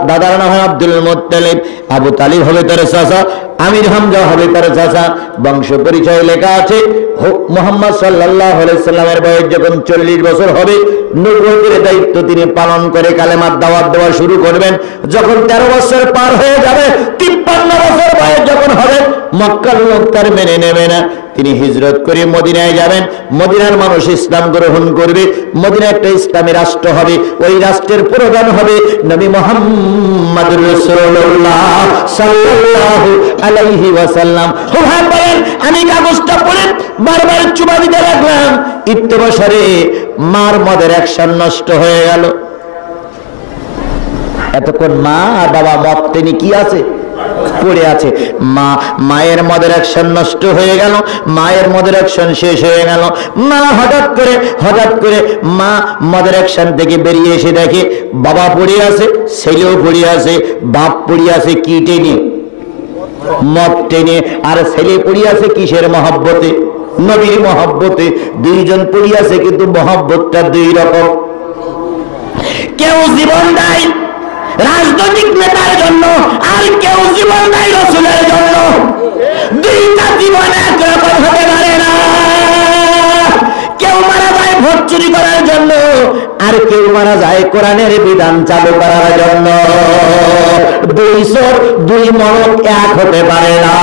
দাদার নাম হবে আব্দুল মুত্তালিব, আবু তালিব হবে তার চাচা, আমির হামজা হবে তার চাচা। বংশ পরিচয় লেখা আছে মুহাম্মদ সাল্লাল্লাহু আলাইহি সাল্লামের বয়স যখন 40 বছর হবে, নবুয়তের দায়িত্ব তিনি পালন করে কালেমার দাওয়াত দেওয়া শুরু করবেন। যখন 13 বছর পার হয়ে যাবে, 53 বছর বয়স যখন হবে, মক্কার লোক তার মেনে নেবে না। তিনি হিজরত করে মদিনায় যাবেন। মদিনার মানুষ ইসলাম গ্রহণ করবে। মদিনা একটা ইসলামী রাষ্ট্র হবে। ওই রাষ্ট্রের প্রধান হবে নবী মুহাম্মদুর রাসূলুল্লাহ সাল্লাল্লাহু আলাইহি ওয়াসাল্লাম। হুবহাব বলেন, আমি কাগজটা পড়ে বারবার চুমা দিতে লাগলাম, ইত্যবসরে মার মদের অ্যাকশন নষ্ট হয়ে গেল। এতক্ষণ মা আর বাবা মদ টেনে কি আছে পড়ে আছে, মায়ের মদের অ্যাকশন নষ্ট হয়ে গেল, মায়ের মদের অ্যাকশন শেষ হয়ে গেল। মা হঠাৎ করে মা মদের অ্যাকশন থেকে বেরিয়ে এসে দেখে বাবা পড়ে আছে, ছেলেও পড়ে আছে, বাপ পড়ে আছে কি টেনে, মদ টেনে, আর ছেলে পড়ে আছে কিসের মহব্বতে, নবীর মহব্বতে। দুইজন পড়ে আছে কিন্তু মহব্বতটা দুই রকম। কেউ জীবন দেয় রাজনৈতিক নেতার জন্য, আর কেউ জীবন দেয় রাসূলের জন্য। দুইটা জীবন একরকম হতে পারে না। কেউ মারা যায় ভোট চুরি করার জন্য, আর কেউ মারা যায় কোরআনের বিধান চালু করার জন্য। দুই চোর দুই মরক এক হতে পারে না।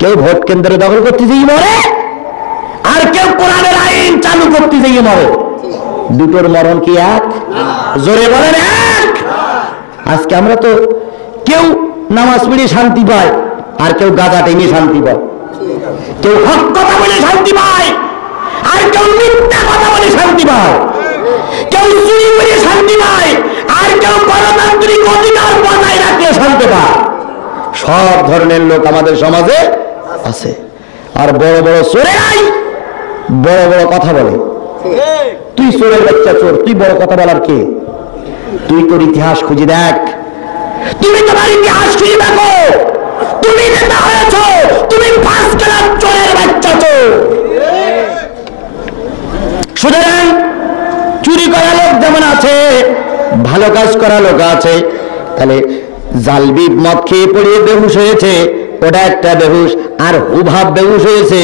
কেউ ভোট কেন্দ্র দখল করতে যেয়ে মরে, আর কেউ কোরআনের আইন চালু করতে যেয়ে মরে। দুটোর মরণ কি এক? জোরে বলেন এক। আজকে আমরা তো কেউ নামাজ পড়ে শান্তি পায়, আর কেউ গাঁজা টেনে শান্তি পায়। কেউ হক কথা বলে শান্তি পায়, আর কেউ মিথ্যা কথা বলে শান্তি পায়। কেউ চুরি করে শান্তি পায়, আর কেউ গণতান্ত্রিক অধিকার বজায় রাখলে শান্তি পায়। সব ধরনের লোক আমাদের সমাজে আছে। আর বড় বড় চোরেরাই বড় বড় কথা বলে। তুই চোরের বাচ্চা চোর, তুই বড় কথা বলার কে? তুই তোর ইতিহাস খুঁজে দেখ, তুমি তোমার ইতিহাস খুঁজে দেখো। তুমি নেতা হয়েছ, তুমি ফার্স্ট ক্লাস চোরের বাচ্চা চোর। সুতরাং চুরি করা লোক যেমন আছে, ভালো কাজ করা লোক আছে। তাহলে জালবি মদ খেয়ে পড়িয়ে বেহুশ হয়েছে, ওটা একটা বেহুশ। আর হুভাব বেহুশ হয়েছে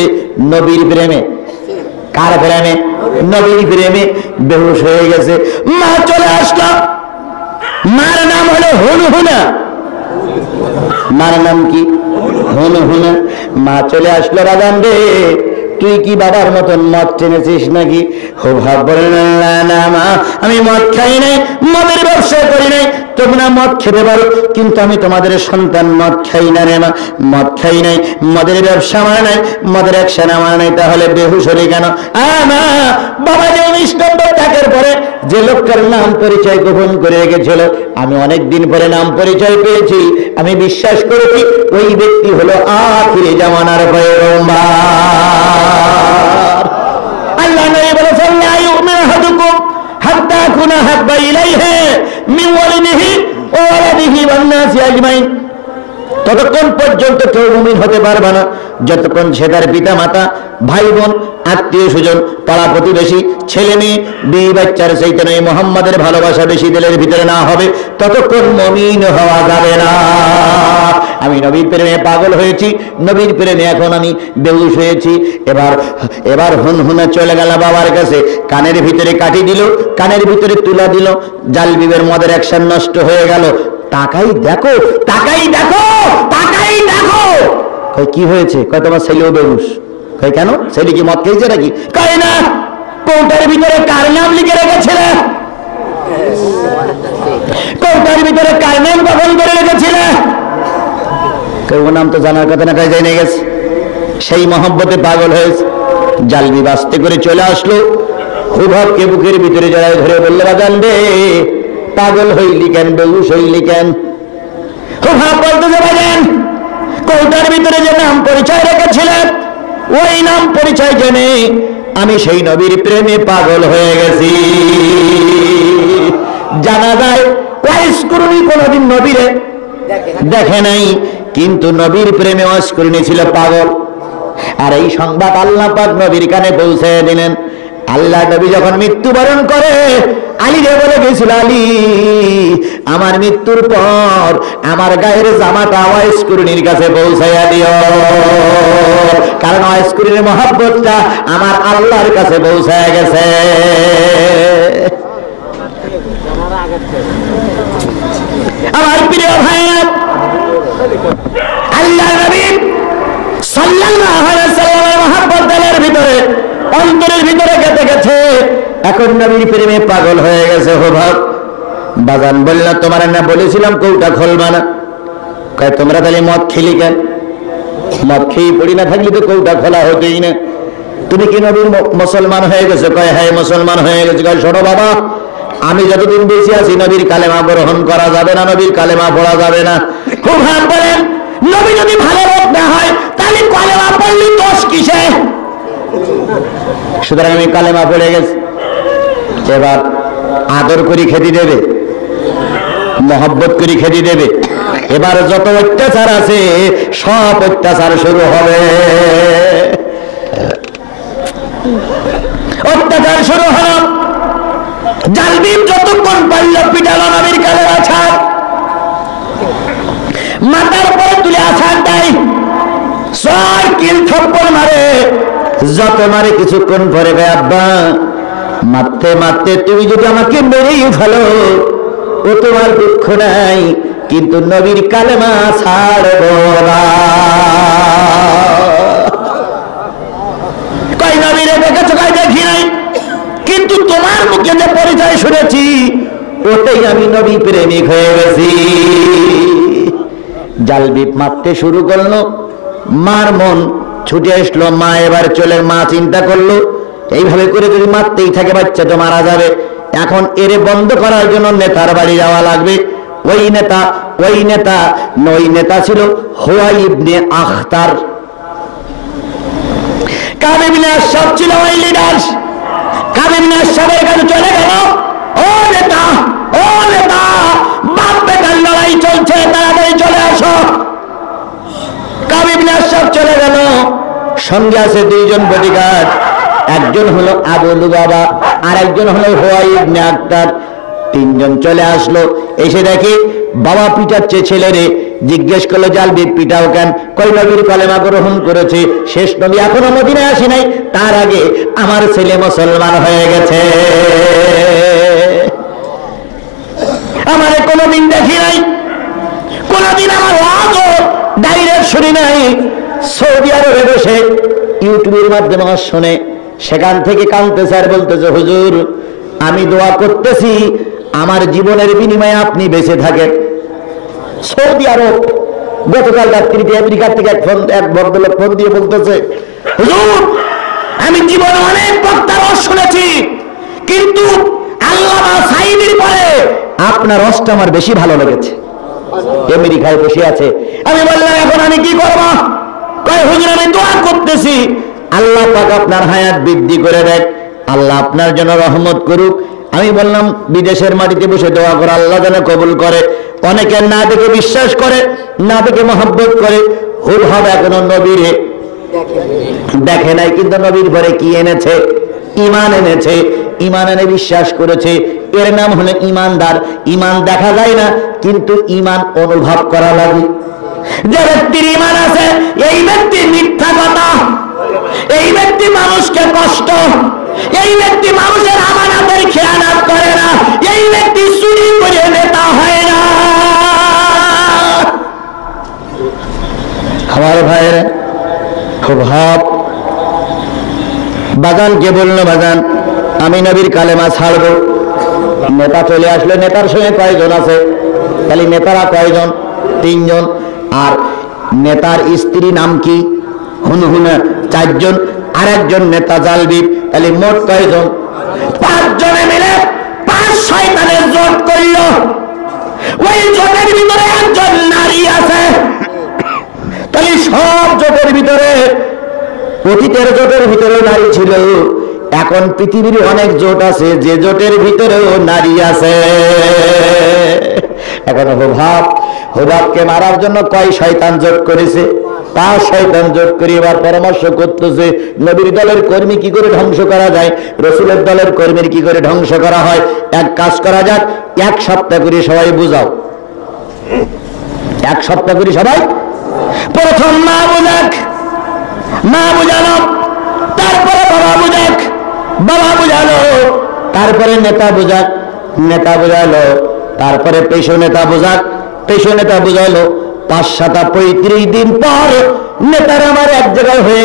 নবীর প্রেমে। কার প্রেমে? নবীর প্রেমে বেহুশ হয়ে গেছে। মা চলে আসলো, মার নাম হলো হুনহুনা। মার নাম কি? হুনহুনা। মা চলে আসলো, বাজান রে তুই কি বাবার মতন মদ টেনেছিস নাকি? হুভাব বলেন না মা, আমি মদ খাই নাই, মদের ব্যবসা করি নাই। তোমরা মদ খেতে পারো, কিন্তু আমি তোমাদের সন্তান মদ খাই না রে মা, মদ খাই নাই, মদের ব্যবসা আমার নাই, মদের অ্যাকশন আমার নাই। তাহলে বেহুশ হলি কেন? মা, বাবা যে 19 নম্বর ডাকের পরে যে লোকটার নাম পরিচয় গোপন করে রেখেছিল, আমি অনেক দিন পরে নাম পরিচয় পেয়েছি। আমি বিশ্বাস করেছি ওই ব্যক্তি হলো আখিরি জামানার পয়গম্বর। আল্লাহ নবী বলেছেন, লা ইউমিনু আহাদুকুম হাত্তা আকুনা হাব্বা ইলাইহি মিন ওয়ালিদিহি ওয়া ওয়ালাদিহি ওয়ান নাসি আজমাইন। ততক্ষণ পর্যন্ত কেউ মুমিন হতে পারবে না যতক্ষণ সে তার পিতা মাতা, ভাই বোন, আত্মীয় স্বজন, পাড়া প্রতিবেশী, ছেলে মেয়ে, বিবি বাচ্চার চাইতে নয় মুহাম্মাদের ভালোবাসা বেশি দিলের ভিতরে না হবে, ততক্ষণ মুমিন হওয়া যাবে না। আমি নবীর প্রেমে পাগল হয়েছি, নবীর প্রেমে এখন আমি বেহুশ হয়েছি। এবার হুনহুনা চলে গেল বাবার কাছে, কানের ভিতরে কাটি দিল, কানের ভিতরে তুলা দিল, জালবিবের মদের অ্যাকশন নষ্ট হয়ে গেল। তাকাই দেখো, তাকাই দেখো, তাকাই দেখো। কি হয়েছে? কয় তোমার ছেলেও বেহুশ। কয় কেন? ছেলে কি মদ খেয়েছে নাকি? কয় না, কৌটার ভিতরে কার নাম লিখে রেখেছিল? কৌটার ভিতরে কার নাম গোপন করে রেখেছিল? কেউ নাম তো জানার কথা না, কাজ জেনে গেছে। সেই মহব্বতে পাগল হয়েছে। জালবি বাস্তে করে চলে আসলো, হুভাবকে বুকের ভিতরে জড়ায় ধরে বললো, বাজান রে পাগল হইলি কেন, বেহুশ হইলি কেন? হুভাব বলতেছে, বাজান কৌটার ভিতরে যে নাম পরিচয় রেখেছিলেন, ওই নাম পরিচয় জেনে আমি সেই নবীর প্রেমে পাগল হয়ে গেছি। জানা যায় ওয়াইস করুনি কোনদিন নবীরে দেখে নাই, কিন্তু নবীর প্রেমে ওয়াইস করুনি ছিল পাগল। আর এই সংবাদ আল্লাহ পাক নবীর কানে পৌঁছে দিলেন। আল্লাহ নবী যখন মৃত্যুবরণ করে আলী রে বলে গেছিল, আলী আমার মৃত্যুর পর আমার গায়ের জামাটা ওয়াইস করুনির কাছে পৌঁছাইয়া দিও, কারণ ওয়াইস করুনির মহব্বতটা আমার আল্লাহর কাছে পৌঁছায় গেছে। আমার প্রিয় ভাইরা, আল্লাহ নবী সাল্লাল্লাহু আলাইহি ওয়াসাল্লামের মহব্বত দিলের ভিতরে, অন্তরের ভিতরে গেঁথে গেছে। এখন নবীর প্রেমে পাগল হয়ে গেছে হুভাব। বাজান বলল, তোমার না বলেছিলাম কৌটা খুলবা না? কয় তোমরা তাহলে মদ খেলি কেন? মদ খেয়ে পড়ি না থাকলে তো কৌটা খোলা হতেই না। তুমি কি নবীর মুসলমান হয়ে গেছো? কয় হ্যাঁ মুসলমান হয়ে গেছে। কয় শোনো বাবা, আমি যতদিন বেঁচে আছি নবীর কালেমা গ্রহণ করা যাবে না, নবীর কালেমা পড়া যাবে না। খুব ভাব বলেন, নবী যদি ভালো লোক না হয় তাহলে কালেমা পড়লে দোষ কিসে? সুতরাং আমি কালেমা পড়ে গেছি। এবার আদর করি খেতে দেবে, মহব্বত করি খেতে দেবে। এবার যত অত্যাচার আছে সব অত্যাচার শুরু হবে। অত্যাচার শুরু হলো। জালবিব যতক্ষণ পারল পিটালো নবীর কালেমা ছাড়, মাথার পরে তুলে আছাড় দেয়, সর কিল থপ্পড় মারে, যত মারে কিছুক্ষণ পরে বে আব্বা মারতে মারতে তুমি যদি আমাকে মেরেই ফেলো ও তোমার দুঃখ নাই, কিন্তু নবীর কালেমা ছাড়ব না। কই নবীরে দেখেছো? কই দেখি নাই, কিন্তু তোমার মুখে যে পরিচয় শুনেছি ওটাই আমি নবী প্রেমিক হয়ে গেছি। জালবিব মারতে শুরু করলো, মার মন ছুটে আসলো। মা এবার চলে, মা চিন্তা করলো এইভাবে করে যদি মারতেই থাকে বাচ্চা তো মারা যাবে। এখন এরে বন্ধ করার জন্য নেতার বাড়ি যাওয়া লাগবে। ওই নেতা ছিল হুয়াই ইবনে আখতার। কাব ইবনে আশরাফ ছিল ওই লিডার। কাব ইবনে আশরাফের কাছে চলে গেল, ও নেতা বাপ বেটার লড়াই চলছে, তাড়াতাড়ি চলে আসো। কাব ইবনে আশরাফ চলে গেল, সঙ্গে আছে দুইজন বডিগার্ড, একজন হলো আবু লুবাবা আর একজন হলো হুয়াই ইবনে আখতার। তিনজন চলে আসলো, এসে দেখে বাবা পিটাচ্ছে ছেলেরে। জিজ্ঞেস করলো জালবিব পিটাও কেন? কই নবীর কালেমা গ্রহণ করেছে, শেষ নবী এখনো মদিনায় আসি নাই, তার আগে আমার ছেলে মুসলমান হয়ে গেছে। আমার কোনোদিন দেখি নাই, কোনোদিন আমার ওয়াজও ডাইরেক্ট শুনি নাই। সৌদি আরবে বসে ইউটিউবের মাধ্যমে শুনে সেখান থেকে কাঁদতেছে আর বলতেছে, হুজুর আমি দোয়া করতেছি আমার জীবনের বিনিময়ে আপনি বেঁচে থাকেন। সৌদি আরব গতকাল রাত্রিতে আমেরিকা থেকে এক ভদ্রলোক ফোন দিয়ে বলতেছে, হুজুর আমি জীবনে অনেক বক্তার রস শুনেছি, কিন্তু আল্লামা সাঈদীর পরে আপনার রসটা আমার বেশি ভালো লেগেছে। আমেরিকায় বসে আছে। আমি বললাম এখন আমি কি করব? কয় হুজুর আমি দোয়া করতেছি আল্লাহ পাক আপনার হায়াত বৃদ্ধি করে দেয়, আল্লাহ আপনার জন্য রহমত করুক। আমি বললাম বিদেশের মাটিতে বসে দোয়া করে আল্লাহ যেন কবুল করে। অনেকে না দেখে বিশ্বাস করে, না দেখে মহব্বত করে। হুদ হবে এখনো নবীরে দেখে নাই, কিন্তু নবীর ঘরে কি এনেছে? ঈমান এনেছে। ঈমান এনে বিশ্বাস করেছে, এর নাম হলো ঈমানদার। ঈমান দেখা যায় না, কিন্তু ঈমান অনুভব করা লাগে। যে ব্যক্তির ঈমান আছে এই ব্যক্তি মিথ্যা কথা, এই ব্যক্তি মানুষকে কষ্ট, এই ব্যক্তি মানুষের আমানতের খেয়ানত করে না, এই ব্যক্তি চুরি করে নেতা হয় না। আমার ভাইয়ের খুব ভাব। বাগানকে বললো, বাগান আমি নবীর কালেমা ছাড়বো। নেতা চলে আসলে, নেতার সঙ্গে কয়জন আছে? তাহলে নেতারা কয়জন? তিনজন। আর নেতার স্ত্রী নাম কি? হুনহুনা, চারজন। আর একজন নেতা জালবিব, তাহলে মোট কয়জন? পাঁচজনে মিলে পাঁচ শয়তানের জোট করল। ওই জোটের ভিতরে একজন নারী আছে। তাহলে সব জোটের ভিতরে, অতীতের জোটের ভিতরে নারী ছিল, এখন পৃথিবীর অনেক জোট আছে যে জোটের ভিতরেও নারী আছে। এখন হুবাবকে মারার জন্য কয় শয়তান জোট করেছে? পাঁচ শয়তান জোট করে এবার পরামর্শ করতেছে নবীর দলের কর্মী কি করে ধ্বংস করা যায়, রসুলের দলের কর্মীর কি করে ধ্বংস করা হয়। এক কাজ করা যাক, এক সপ্তাহ করে সবাই বুঝাও, এক সপ্তাহ করে সবাই। প্রথম মা বুঝাক, মা বুঝালো, তারপরে বাবা বুঝাক, বাবা বুঝালো, তারপরে নেতা বুঝাক, নেতা বুঝালো, তারপরে পেশো নেতা বুঝাক, পেশো নেতা বুঝালো। 5-35 দিন পর নেতারা আমার এক জায়গায় হয়ে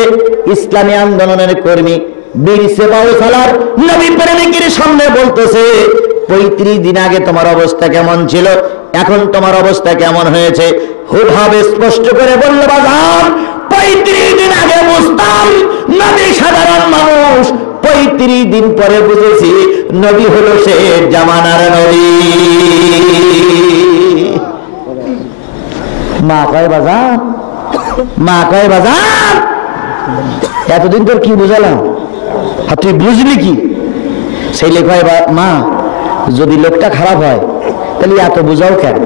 ইসলামী আন্দোলনের কর্মী বীর সেবাউ সালার নবী প্রেমিকের সামনে বলতেছে, 35 দিন আগে তোমার অবস্থা কেমন ছিল, এখন তোমার অবস্থা কেমন হয়েছে? হুবহাব স্পষ্ট করে বলল, বাজার 35 দিন আগে বুঝতাম নবী সাধারণ মানুষ, 35 দিন পরে বুঝেছি নবী হলো সে জামানার নবী। মা কয় বাজার, মা কয় বাজার, এতদিন তোর কি বুঝালাম, আর তুই বুঝলি কি? ছেলে কয় মা যদি লোকটা খারাপ হয় তাহলে এত বুঝাও কেন?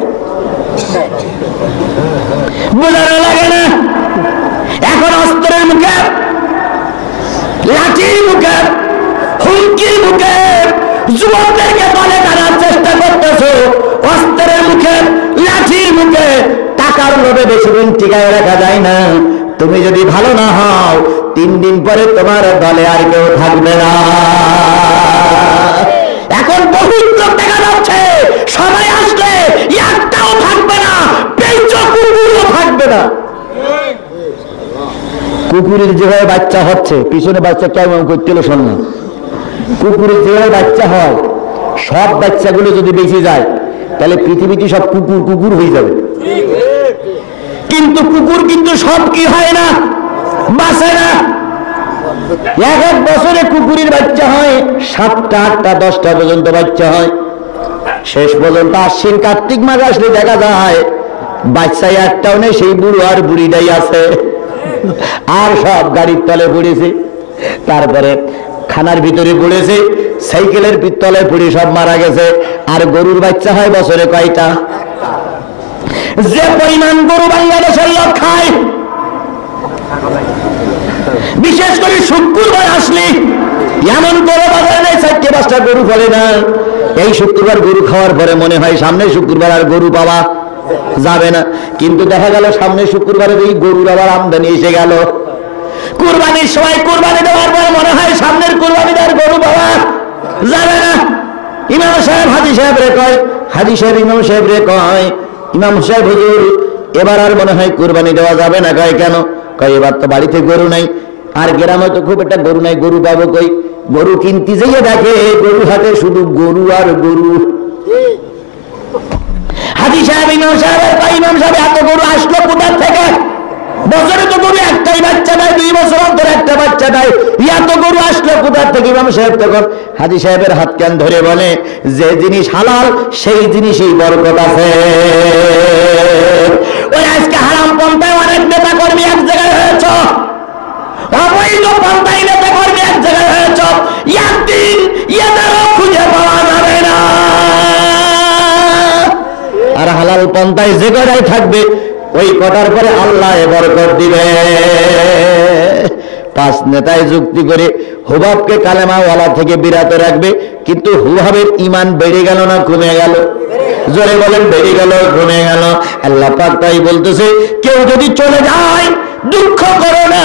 বোঝানো লাগে না। এখন অস্ত্রের মুখে, লাঠির মুখে, হুমকির মুখে যুবকদেরকে দলে টানার চেষ্টা করতেছো, অস্ত্রের মুখে, লাঠির মুখে। টাকার লোভে বেশি দিন টিকায় রাখা যায় না। তুমি যদি ভালো না হও 3 দিন পরে তোমার দলে আর কেউ থাকবে না। এখন বহু লোক দেখা যাচ্ছে সবাই আসলে একটাও থাকবে না, কুকুরও থাকবে না। কুকুরের যেভাবে বাচ্চা হচ্ছে, পিছনে বাচ্চা কেমন করতে হলো শোন না, কুকুরের যেভাবে বাচ্চা হয়, সব বাচ্চাগুলো যদি বেঁচে যায় তাহলে পৃথিবীতে সব কুকুর কুকুর হয়ে যাবে। কিন্তু কুকুর কিন্তু সব কি হয় না, বাঁচে না। এক বছরে কুকুরের বাচ্চা হয় 7টা 8টা 10টা পর্যন্ত বাচ্চা হয়। শেষ পর্যন্ত আশ্বিন কার্তিক মাস আসলে দেখা যায় বাচ্চা একটাও নেই, সেই বুড়ো আর বুড়িটাই আছে, আর সব গাড়ির তলে পড়েছে, তারপরে খানার ভিতরে পড়েছে, সাইকেলের তলে পড়ে সব মারা গেছে। আর গরুর বাচ্চা হয় বছরে কয়টা? যে পরিমাণ গরু বাংলাদেশের লোক খায়, বিশেষ করে শুক্রবার আসলে এমন গরু বাজারে নেই 4-5টা গরু ফলে না। এই শুক্রবার গরু খাওয়ার পরে মনে হয় সামনে শুক্রবার আর গরু পাওয়া যাবে না, কিন্তু দেখা গেল সামনে শুক্রবারে এই গরুর আবার আমদানি এসে গেল। কুরবানির সময় কুরবানি দেওয়ার পর মনে হয় সামনের কুরবানিতে আর গরু পাওয়া যাবে না। ইমাম সাহেব হাজি সাহেব রে কয়, হাজি সাহেব ইমাম সাহেব রে কয়, ইমাম সাহেব হুজুর এবার আর মনে হয় কুরবানি দেওয়া যাবে না। কয় কেন? কয় এবার তো বাড়িতে গরু নাই, আর গ্রামে তো খুব একটা গরু নাই, গরু পাবো কই? গরু কিনতে যেয়ে দেখে গরু হাতে শুধু গরু আর গরু। হাজি সাহেব ইমাম সাহেবের কয়, ইমাম সাহেব এত গরু আসলো কোথা থেকে? বছরে তো গরু একটাই বাচ্চা দেয়, 2 বছর অন্তর একটা বাচ্চা দেয়, এত গরু আসলো কোথা থেকে? ইমাম সাহেব তখন হাজি সাহেবের হাত কান ধরে বলে, যে জিনিস হালাল সেই জিনিসই বরকত আছে। ওই আজকে হারাম পন্থায় অনেক নেতা কর্মী এক জায়গায় হয়েছ, অবৈধ পন্থায় নেতা কর্মী এক জায়গায় হয়েছ, একদিন এদেরও খুঁজে পাওয়া যাবে না। আর হালাল পন্থায় যে কটাই থাকবে ওই কটার পরে আল্লাহ বরকত দিবে। 5 নেতায় যুক্তি করে হুবাবকে কালেমাওয়ালা থেকে বিরত রাখবে, কিন্তু হুবাবের ঈমান বেড়ে গেল না কমে গেল? জোরে বলেন, বেড়ে গেল কমে গেল? আল্লাহ পাক তাই বলতেছে, কেউ যদি চলে যায় দুঃখ করো না,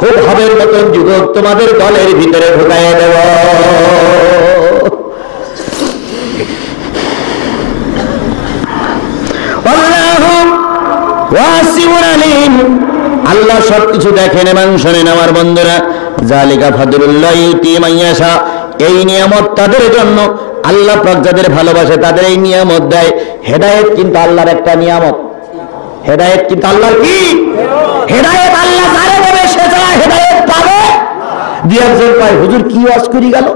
হুবাবের মতন যুবক তোমাদের দলের ভিতরে ঢুকাইয়া দেব। আল্লাহ সবকিছু দেখেন এবং শোনেন। আমার বন্ধুরা, জালিকা ফাদলুল্লাহ ইউতি মান ইয়াশা, এই নিয়ামত তাদের জন্য আল্লাহ পাক যাদের ভালোবাসে তাদের এই নিয়ামত দেয়। হেদায়েত কিন্তু আল্লাহর একটা নিয়ামত, হেদায়েত কিন্তু আল্লাহর কি? হেদায়েত আল্লাহ যারে দেবে সে যারা হেদায়েত পাবে। দুই-একজন কয়, হুজুর কি ওয়াজ করি গেল,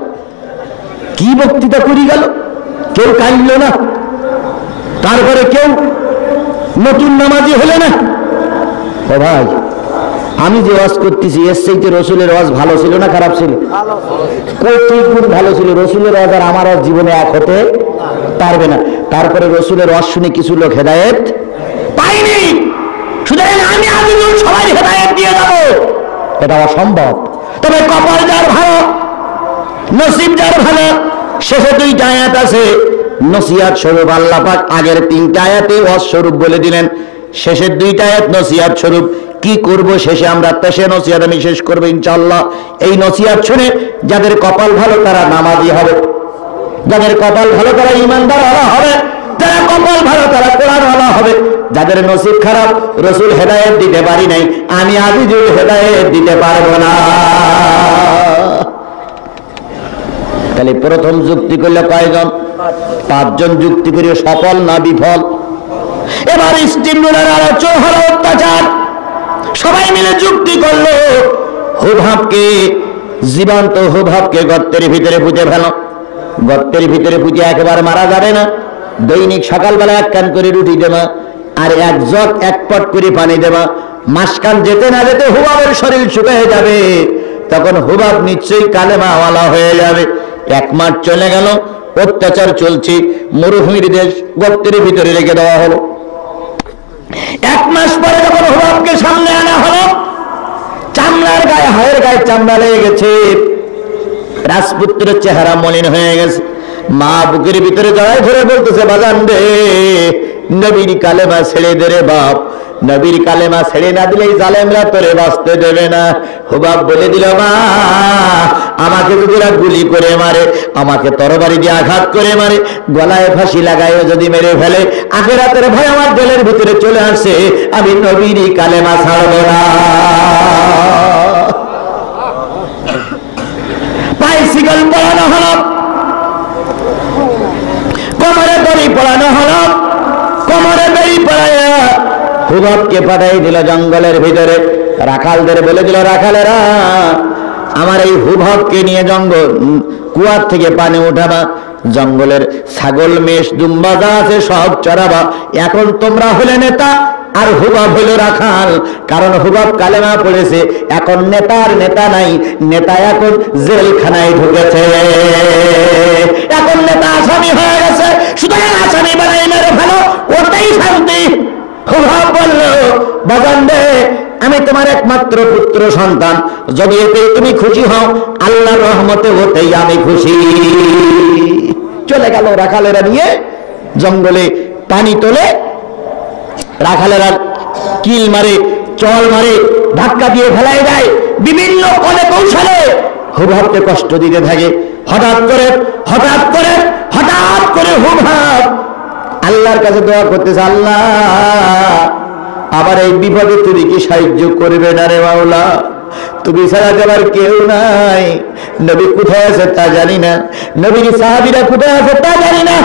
কি বক্তৃতা করি গেল, কেউ কাঁদল না, তারপরে কেউ নতুন নামাজি হলে না। ও ভাই, আমি যে ওয়াজ করতেছি এর চাইতে রসুলের ওয়াজ ভালো ছিল না খারাপ ছিল? কোটি গুণ ভালো ছিল। রসুলের ওয়াজ আর আমার ওয়াজ জীবনে এক হতে পারবে না। তারপরে রসুলের ওয়াজ শুনে কিছু লোক হেদায়েত পাইনি, সুতরাং আমি আজীবন সবাই হেদায়েত দিয়ে যাবো, এটা অসম্ভব। তবে কপাল যার ভালো, নসিব যার ভালো। শেষে 2টা আয়াত আছে নসিহত স্বরূপ। আল্লাহ পাক আগের 3টা আয়াতে ওয়াজ স্বরূপ বলে দিলেন, শেষের 2টা আয়াত নসিহত স্বরূপ। কি করব শেষে আমরা সে নসিহত আমি শেষ করবো ইনশাআল্লাহ। এই নসিহত শুনে যাদের কপাল ভালো তারা নামাজি হবে, যাদের কপাল ভালো তারা ঈমানদার হবে, যারা কপাল ভালো তারা কোরআনওয়ালা হবে। যাদের নসিব খারাপ, রসুল হেদায়েত দিতে পারি নাই, আমি আজিজুল হেদায়েত দিতে পারবো না। তাহলে প্রথম যুক্তি করলে কয়জন? 5 জন যুক্তি করিও, সফল না বিফল? এবার স্টিমুলার আলোচনা হলো অত্যাচার। সবাই মিলে যুক্তি করলো, হুবহাবকে, জীবন্ত হুবহাবকে গর্তের ভিতরে পুঁতে ফেলো। গর্তের ভিতরে পুঁতে একেবারে মারা যাবে না, দৈনিক সকালবেলা এক কান করে রুটি দেবা আর এক জগ এক পট করে পানি দেবা। মাসকান যেতে না যেতে হুবহাবের শরীর শুকিয়ে যাবে, তখন হুবহাব নিশ্চয়ই কালেমাওয়ালা হয়ে যাবে। 1 মাস চলে গেল, অত্যাচার চলছে, মরুভূমির দেশ, গর্তের ভিতরে রেখে দেওয়া হলো। 1 মাস পরে যখন হুবহাবকে সামনে আনা হলো, চামড়ার গায়ে, হাড়ের গায়ে চামড়া লেগে গেছে, রাজপুত্রের চেহারা মলিন হয়ে গেছে। মা বুকের ভিতরে জড়াই ধরে বলতেছে, বাজান রে, নবীর কালেমা ছেড়ে দে রে বাপ, নবীর কালেমা ছেড়ে না দিলে জালেমরা তোরে বাঁচতে দেবে না। হুবহাব বলে দিল, মা, আমাকে যদি ওরা গুলি করে মারে, আমাকে তরবারি দিয়ে আঘাত করে মারে, গলায় ফাঁসি লাগায় যদি মেরে ফেলে, আখিরাতের ভয় আমার দিলের ভিতরে চলে আসে, আমি নবীর কালেমা ছাড়ব না। বাইসিকল পড়ানো হলো, কোমরে দড়ি পড়ানো হলো, কোমরে দড়ি পড়াইয়া হুবহাবকে পাঠাই দিল জঙ্গলের ভিতরে। রাখালদের বলে দিল, রাখালেরা, আমার এই হুবহাবকে নিয়ে জঙ্গল কুয়ার থেকে পানি উঠাবা, জঙ্গলের ছাগল, মেষ, দুম্বা যা আছে সব চড়াবা। এখন তোমরা হলে নেতা আর হুবহাব হলো রাখাল, কারণ হুবহাব কালেমা পড়েছে। এখন নেতার নেতা নাই, নেতা এখন জেলখানায় ঢুকেছে, এখন নেতা আসামি হয়ে গেছে, সুতরাং আসামি বানাই মেরে ফেলো, ওটাই শান্তি। হুবহাব বলল, বাজান রে, আমি তোমার একমাত্র পুত্র সন্তান, যদি এতে তুমি খুশি হও, আল্লাহর রহমতে হতেই আমি খুশি। চলে গেল রাখালেরা নিয়ে জঙ্গলে পানি তোলে। রাখালেরা কিল মারে, চল মারে, ধাক্কা দিয়ে ফেলাই দেয়, বিভিন্ন কলে কৌশলে হুবহাবকে কষ্ট দিতে থাকে। হঠাৎ করে হুবহাব আল্লাহর কাছে দোয়া করতেছে, আল্লাহ, আবার এই বিপদে তুমি কি সাহায্য করবে না রে মাওলা? তুমি ছাড়া যাবার কেউ নাই। নবী কোথায় আছে তা জানি না, নবীর সাহাবীরা কোথায় আছে তা জানি না,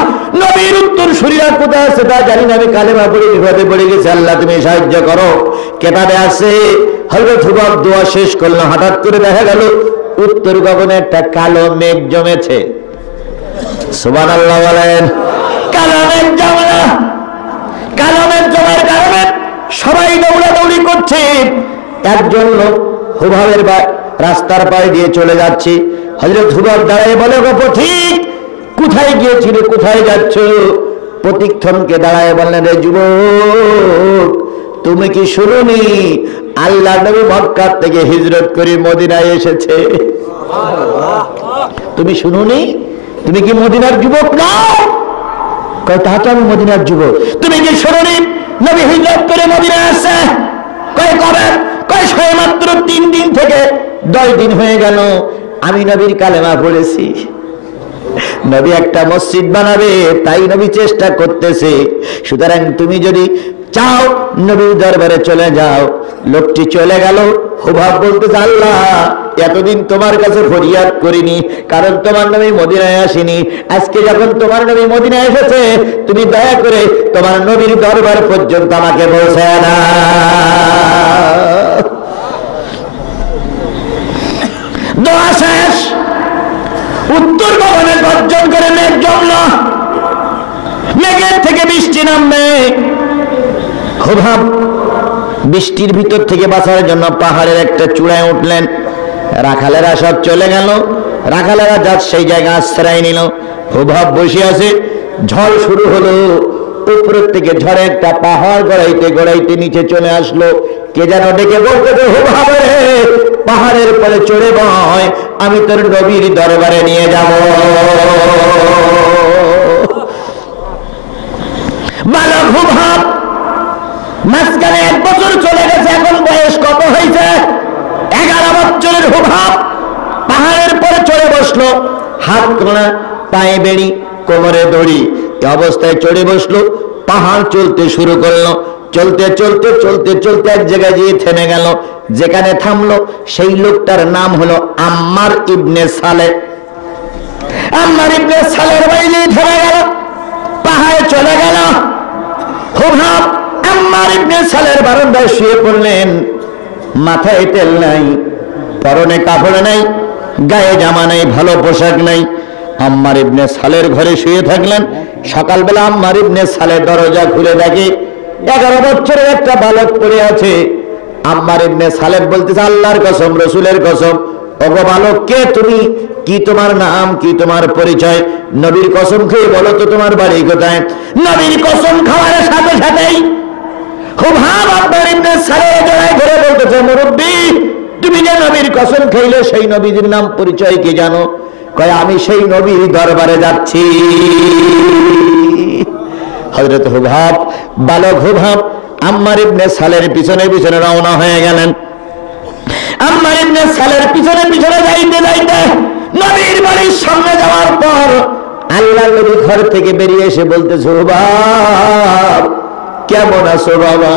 নবীর উত্তরসূরিরা কোথায় আছে তা জানি না। আমি কালেমা পড়ে বিপদে পড়ে গেছি, আল্লাহ তুমি সাহায্য করো। কেতাবে আছে হযরত হুবহাব দোয়া শেষ করলো, হঠাৎ করে দেখা গেল উত্তর গগনে একটা কালো মেঘ জমেছে। সুবহানাল্লাহ বলেন। কালো মেঘ জমা, কালো মেঘ জমার কারণে সবাই দৌড়াদৌড়ি করছে। একজন লোক হুবহাবের রাস্তার পায়ে দিয়ে চলে যাচ্ছে। হযরত হুবহাব দাঁড়িয়ে বলে, গো পথিক, কোথায় গিয়েছিলে, কোথায় যাচ্ছ? পথিক থমকে দাঁড়ায় বললেন, রে যুবক, তুমি কি শুনোনি আল্লাহ নবী মক্কা থেকে হিজরত করে মদিনায় এসেছে? তুমি শুনোনি? তুমি কি মদিনার যুবক নাও? কয়, তা তো আমি মদিনার যুবক। তুমি কি শুনোনি নবী হিজরত করে মদিনায় আসছে? কয়, কবে? কয়, মাত্র 3 দিন থেকে 10 দিন হয়ে গেল আমি নবীর কালেমা পড়েছি। নবী একটা মসজিদ বানাবে, তাই নবী চেষ্টা করতেছে। সুতরাং তুমি যদি চাও নবীর দরবারে চলে যাও। লোকটি চলে গেল। হুবহাব বলতেছে, আল্লাহ, এতদিন তোমার কাছে ফরিয়াদ করিনি, কারণ তোমার নবী মদিনায় আসেনি। আজকে যখন তোমার নবী মদিনায় এসেছে, তুমি দয়া করে তোমার নবীর দরবার পর্যন্ত আমাকে পৌঁছায় না। দোয়া শেষ, উত্তর গগনে গর্জন করে মেঘ জমল, মেঘের থেকে বৃষ্টি নামবে। হুবহাব বৃষ্টির ভিতর থেকে বাঁচার জন্য পাহাড়ের একটা চূড়ায় উঠলেন। রাখালেরা সব চলে গেল, রাখালেরা যার সেই জায়গা আশ্রয় নিল। হুবহাব বসে আছে, ঝড় শুরু হলো। উপরের থেকে ঝড়ে একটা পাহাড় গড়াইতে গড়াইতে নিচে চলে আসলো। কে যেন ডেকে বলতে, হুবহাব রে, পাহাড়ের পরে চড়ে বয়, আমি তোর নবীর দরবারে নিয়ে যাব। বালক হুবহাব মাঝখানে 1 বছর চলে গেছে, এখন বয়স কত হয়েছে? 11 বছরের হুবহাব পাহাড়ের পরে চড়ে বসলো। হাত কোনা, পায়ে বেড়ি, কোমরে দড়ি, এই অবস্থায় চড়ে বসলো। পাহাড় চলতে শুরু করলো। চলতে চলতে চলতে চলতে এক জায়গায় গিয়ে থেমে গেল। যেখানে থামলো সেই লোকটার নাম হলো আম্মার ইবনে সালেহ। আম্মার ইবনে সালেহর বাড়ি থেমে গেল, পাহাড়ে চলে গেল। হুবহাব আম্মার ইবনে সালেহর বারান্দায় শুয়ে পড়লেন। মাথায় তেল নাই, পরনে কাপড় নাই, গায়ে জামা নাই, ভালো পোশাক নাই। আম্মার ইবনে সালের ঘরে শুয়ে থাকলেন। সকালবেলা আম্মার ইবনে সালের দরজা খুলে দেখে 11 বছরের একটা বালক পড়ে আছে। আম্মার ইবনে সালেম বলতেছে, আল্লাহর কসম, রসুলের কসম, ওগো বালক, কে তুমি? কি তোমার নাম, কি তোমার পরিচয়? নবীর কসম খেয়ে বলো তো তোমার বাড়ি কোথায়? নবীর কসম খাওয়ার সাথে সাথেই হুবহাব আম্মার ইবনে সালের জড়ায় ধরে বলতেছে, মুরব্বি, তুমি যে নবীর কসম খাইলে সেই নবীর নাম পরিচয় কি জানো? কয়, আমি সেই নবীর দরবারে যাচ্ছি। হযরত হুবহাব, বালক হুবহাব আম্মার ইবনে সালের পিছনে পিছনে রওনা হয়ে গেলেন। আম্মার ইবনে সালের পিছনে পিছনে যাইতে যাইতে নবীর বাড়ির সামনে যাওয়ার পর আল্লাহর নবী ঘর থেকে বেরিয়ে এসে বলতেছে, হুবহাব, কেমন আছো বাবা?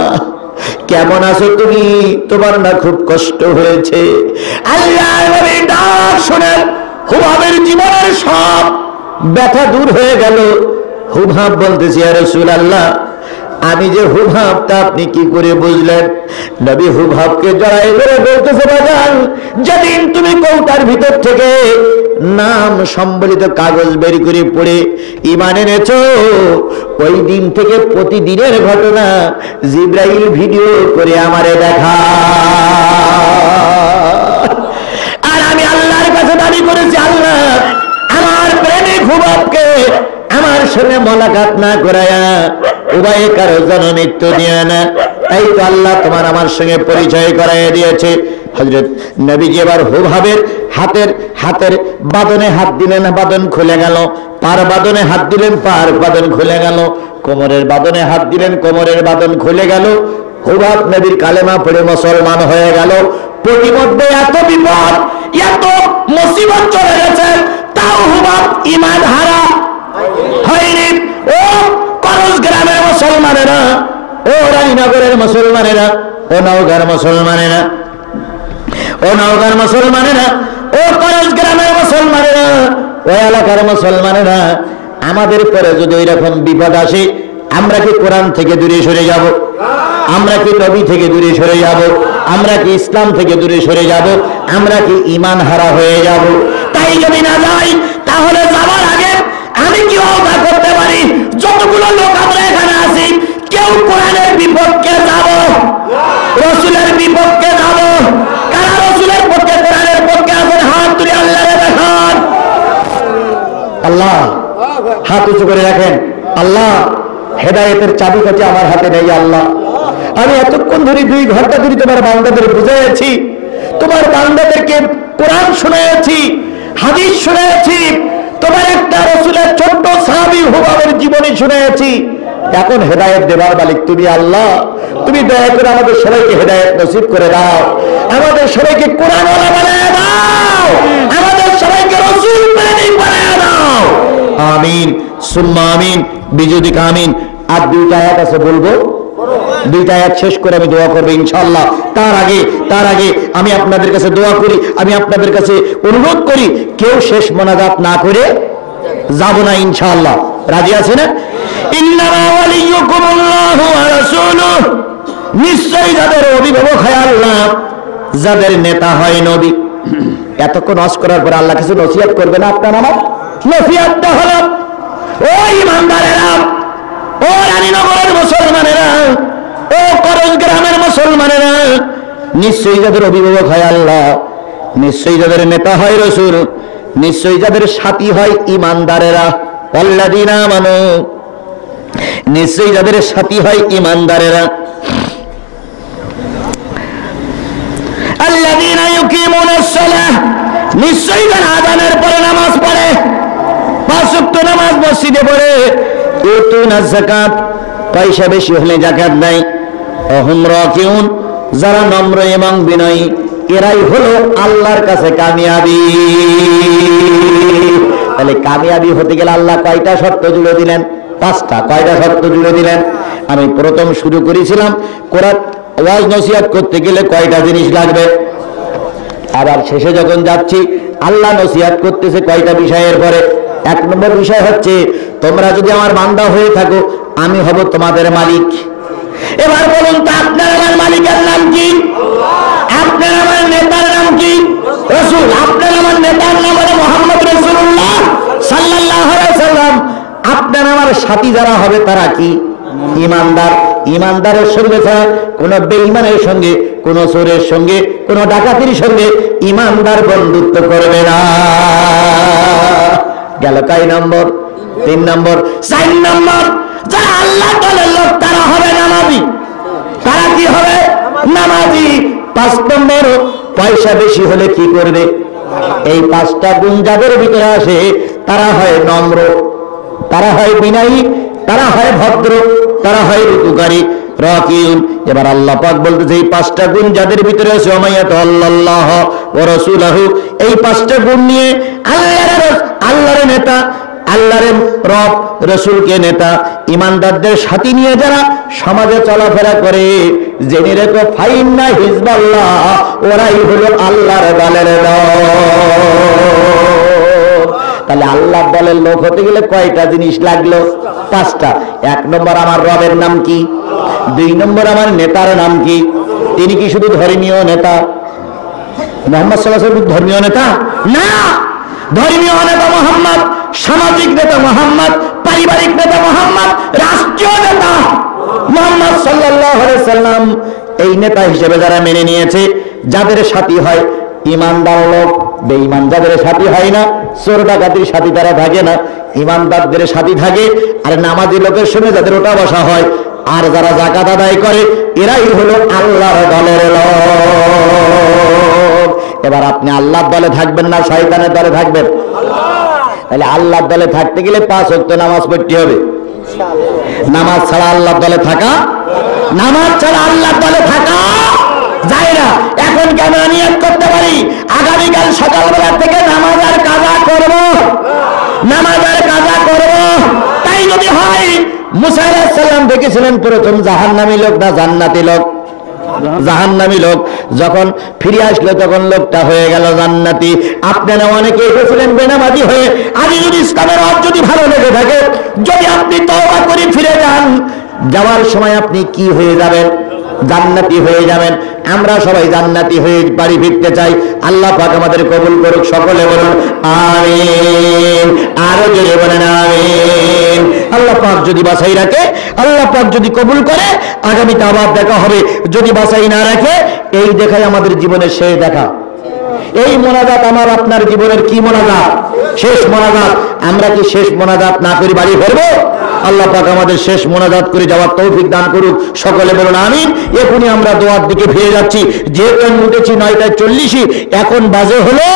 কেমন আছো তুমি? তোমার না খুব কষ্ট হয়েছে? আল্লাহর নবীর ডাক শুনে হুবহাবের জীবনের সব ব্যথা দূর হয়ে গেল। হুবহাব বলতেছে, ইয়া রাসূলুল্লাহ, আমি যে হুবহাব তা আপনি কি করে বুঝলেন? নবী হুবহাবকে জড়াই ধরে বলতেছে, বাজান, যেদিন তুমি কৌটার ভিতর থেকে নাম সম্বলিত কাগজ বের করে পড়ে ঈমান এনেছো, ওই দিন থেকে প্রতিদিনের ঘটনা জিবরাইল ভিডিও করে আমারে দেখা। আর আমি আল্লাহর কাছে দাবি করেছি, আল্লাহ আমার প্রেমিক হুবহাবকে আমার সঙ্গে মোলাকাত না করায়া উভয়ে কারো জনমৃত্য দিয়ে না। তাই তো আল্লাহ তোমার আমার সঙ্গে পরিচয় করাইয়া দিয়েছে। হযরত নবীজি এবার হুবহাবের হাতের বাদনে হাত দিলেন, বাদন খুলে গেল। পার বাদনে হাত দিলেন, পার বাদন খুলে গেল। কোমরের বাদনে হাত দিলেন, কোমরের বাদন খুলে গেল। হুবহাব নবীর কালেমা পড়ে মুসলমান হয়ে গেল। প্রতিমধ্যে এত বিপদ, এত মুসিবত চলে গেছে, তাও হুবহাব ঈমান হারা হয়নি। ও করজ গ্রামের মুসলমানেরা, ও রানীনগরের মুসলমানেরা, ও নওগাঁর মুসলমানেরা, ও নওগাঁর মুসলমানেরা, ও করজ গ্রামের মুসলমানেরা, ও এলাকার মুসলমানেরা, আমাদের পরে যদি ওইরকম বিপদ আসে, আমরা কি কোরআন থেকে দূরে সরে যাব? আমরা কি নবী থেকে দূরে সরে যাব? আমরা কি ইসলাম থেকে দূরে সরে যাব? আমরা কি ঈমান হারা হয়ে যাব? তাই যদি না যাই, তাহলে যাবার আগে আমি কি ওয়াদা করতে পারি, যতগুলো লোক আমরা এখানে আছি, কেউ কোরআনের বিপক্ষে যাব, রাসূলের বিপক্ষে যাব? কারা রাসূলের পক্ষে, কোরআনের পক্ষে আছেন? হাত তুলে আল্লাহরে দেখান। আল্লাহ, হাত উঁচু করে রাখেন। আল্লাহ, হেদায়েতের চাবিকাঠি আমার হাতে নেই। আল্লাহ, আমি এতক্ষণ ধরে 2 ঘন্টা ধরে তোমার বান্দাদের বুঝাইছি, তোমার বান্দাদেরকে কোরআন শোনাইছি, হাদিস শোনাইছি, তোমার একটা রাসূলের ছোট্ট সাহাবী হুবহাবের জীবনী শুনেছি। এখন হেদায়েত দেবার মালিক তুমি আল্লাহ। তুমি দয়া করে আমাদের সবাইকে হেদায়েত নসিব করে দাও, আমাদের সবাইকে কোরআনওয়ালা বানায় দাও, আমাদের সবাইকে রাসূল প্রেমিক বানায় দাও। আমিন সুম্মা আমিন বিজুদিক আমিন। আর 2টা আয়াত আছে, বলবো 2টা আয়াত শেষ করে আমি দোয়া করব ইনশাআল্লাহ। তার আগে আমি আপনাদের কাছে দোয়া করি, আমি আপনাদের কাছে অনুরোধ করি, কেউ শেষ মোনাজাত না করে যাব না ইনশাআল্লাহ। রাজি আছে না? ইন্নামা ওয়ালিয়ুকুমুল্লাহু ওয়া রাসূলুহু, নিশ্চয়ই যাদের অভিভাবক হয় আল্লাহ, যাদের নেতা হয় নবী। এতক্ষণ ওয়াজ করার পর আল্লাহ কিছু নসিহত করবে না আপনার আমার? নসিহতটা হলো, ও ইমানদারেরা, ও রানীনগরের মুসলমানেরা, ও করজ গ্রামের মুসলমানেরা, নিশ্চয়ই যাদের অভিভাবক হয় আল্লাহ, নিশ্চয়ই যাদের নেতা হয় রাসূল, নিশ্চয়ই যাদের সাথী হয় ইমানদারেরা, আল্লাযীনা আমানু, নিশ্চয়ই যাদের সাথী হয় ইমানদারেরা, আল্লাযীনা ইউকিমুনাস সালাহ, নিশ্চয়ই যারা আযানের পরে নামাজ পড়ে, 5 ওয়াক্ত নামাজ মসজিদে পড়ে, ইউতুনাজ যাকাত, পয়সা বেশি হলে যাকাত দেয়, ওহুম রাকিউন, যারা নম্র এবং বিনয়ী, এরাই হলো আল্লাহর কাছে কামিয়াবি। তাহলে কামিয়াবি হতে গেলে আল্লাহ কয়টা শর্ত জুড়ে দিলেন? 5টা। কয়টা শর্ত জুড়ে দিলেন? আমি প্রথম শুরু করেছিলাম, কোরআন ওয়াজ নসিহত করতে গেলে কয়টা জিনিস লাগবে, আবার শেষে যখন যাচ্ছি আল্লাহ নসিহত করতেছে কয়টা বিষয়ের পরে। 1 নম্বর বিষয় হচ্ছে, তোমরা যদি আমার বান্দা হয়ে থাকো, আমি হব তোমাদের মালিক। এবার বলুন তো, আপনার আমার মালিকের নাম কি? আপনার আমার নেতার নাম কি? রাসূল। আপনার আমার নেতার নাম হলো মুহাম্মদ রাসূলুল্লাহ সাল্লাল্লাহু আলাইহি ওয়াসাল্লাম। আপনার আমার সাথী যারা হবে তারা কি? ইমানদার। ইমানদারের সঙ্গে ছাড়া কোন বেঈমানের সঙ্গে, কোন চোরের সঙ্গে, কোন ডাকাতির সঙ্গে ইমানদার বন্ধুত্ব করবে না। গেল কয় নম্বর? 3 নম্বর। 4 নম্বর, যারা আল্লাহ দলের লোক তারা হবে নামাজি। তারা কি হবে? নামাজি। 5 নম্বর, পয়সা বেশি হলে কি করবে? এই 5টা গুণ যাদের ভিতরে আসে তারা হয় নম্র, তারা হয় বিনয়ী, তারা হয় ভদ্র, তারা হয় রুকুকারী, রাকিউন। এবার আল্লাহ পাক বলতেছে এই 5টা গুণ যাদের ভিতরে আছে, ওমাইয়াত আল্লাহ ওয়া রাসূলুহু, এই 5টা গুণ নিয়ে আল্লাহর নেতা, আল্লাহর রব, রাসূলকে নেতা, ইমানদারদের সাথী নিয়ে যারা সমাজে চলাফেরা করে, জেনে রেখো ফাইন্না হিজবাল্লাহ, ওরাই হলো আল্লাহর দলের লোক। তাহলে আল্লাহর দলের লোক হতে গেলে কয়টা জিনিস লাগলো? 5টা। 1 নম্বর, আমার রবের নাম কি? 2 নম্বর, আমার নেতার নাম কি? তিনি কি শুধু ধর্মীয় নেতা? মুহাম্মদ সাল্লাল্লাহু আলাইহি ওয়াসাল্লাম ধর্মীয় নেতা না। ধর্মীয় নেতা মুহাম্মদ, সামাজিক নেতা মুহাম্মদ, পারিবারিক নেতা মুহাম্মদ, রাষ্ট্রীয় নেতা মুহাম্মদ সাল্লাল্লাহু আলাইহি ওয়াসাল্লাম। এই নেতা হিসেবে যারা মেনে নিয়েছে, যাদের সাথী হয় ইমানদার লোক, বেঈমান যাদের সাথী হয় না, চোর ডাকাতির সাথী তারা থাকে না, ইমানদারদের সাথী থাকে। আর নামাজি লোকের সঙ্গে যাদের ওঠা বসা হয়, আর যারা যাকাত আদায় করে, এরাই হলো আল্লাহর দলের লোক। এবার আপনি আল্লাহর দলে থাকবেন না শয়তানের দলে থাকবেন? তাহলে আল্লাহর দলে থাকতে গেলে 5 ওয়াক্ত নামাজ পড়তে হবে। নামাজ ছাড়া আল্লাহর দলে থাকা, নামাজ ছাড়া আল্লাহর দলে থাকা যায় না। এখন কেন নিয়ত করতে পারি আগামীকাল সকালবেলা থেকে নামাজ আর কাজা করব, নামাজ আর কাজা করব। তাই যদি হয়, মুসা আলাইহিস সালাম দেখেছিলেন প্রথম জাহান্নামী লোক না জান্নাতি লোক? জাহান্নামী লোক যখন ফিরে আসলো তখন লোকটা হয়ে গেল জান্নাতি। আপনারা অনেকে এসেছিলেন বেনামাজি হয়ে। আজ যদি ইসলামের রাত যদি ভালো লেগে থাকে, যদি আপনি তওবা করে ফিরে যান, যাওয়ার সময় আপনি কি হয়ে যাবেন? জান্নাতি হয়ে যাবেন। আমরা সবাই জান্নাতি হয়ে বাড়ি ফিরতে চাই। আল্লাহ পাক আমাদের কবুল করুক। সকলে বলুন আমিন। আরো জোরে বলেন আমিন। আল্লাহ পাক যদি বাছাই রাখে, আল্লাহ পাক যদি কবুল করে, আগামীতে আবার দেখা হবে। যদি বাছাই না রাখে, এই দেখাই আমাদের জীবনের শেষ দেখা। এই মোনাজাত আমার আপনার জীবনের কি মোনাজাত? শেষ মোনাজাত। আমরা কি শেষ মোনাজাত না করে বাড়ি ফিরবো? আল্লাহ পাক আমাদের শেষ মোনাজাত করে যাওয়ার তৌফিক দান করুক। সকলে বলুন আমিন। এখনই আমরা দোয়ার দিকে ফিরে যাচ্ছি। যেহেতু উঠেছি 9টা 40, এখন বাজে হলো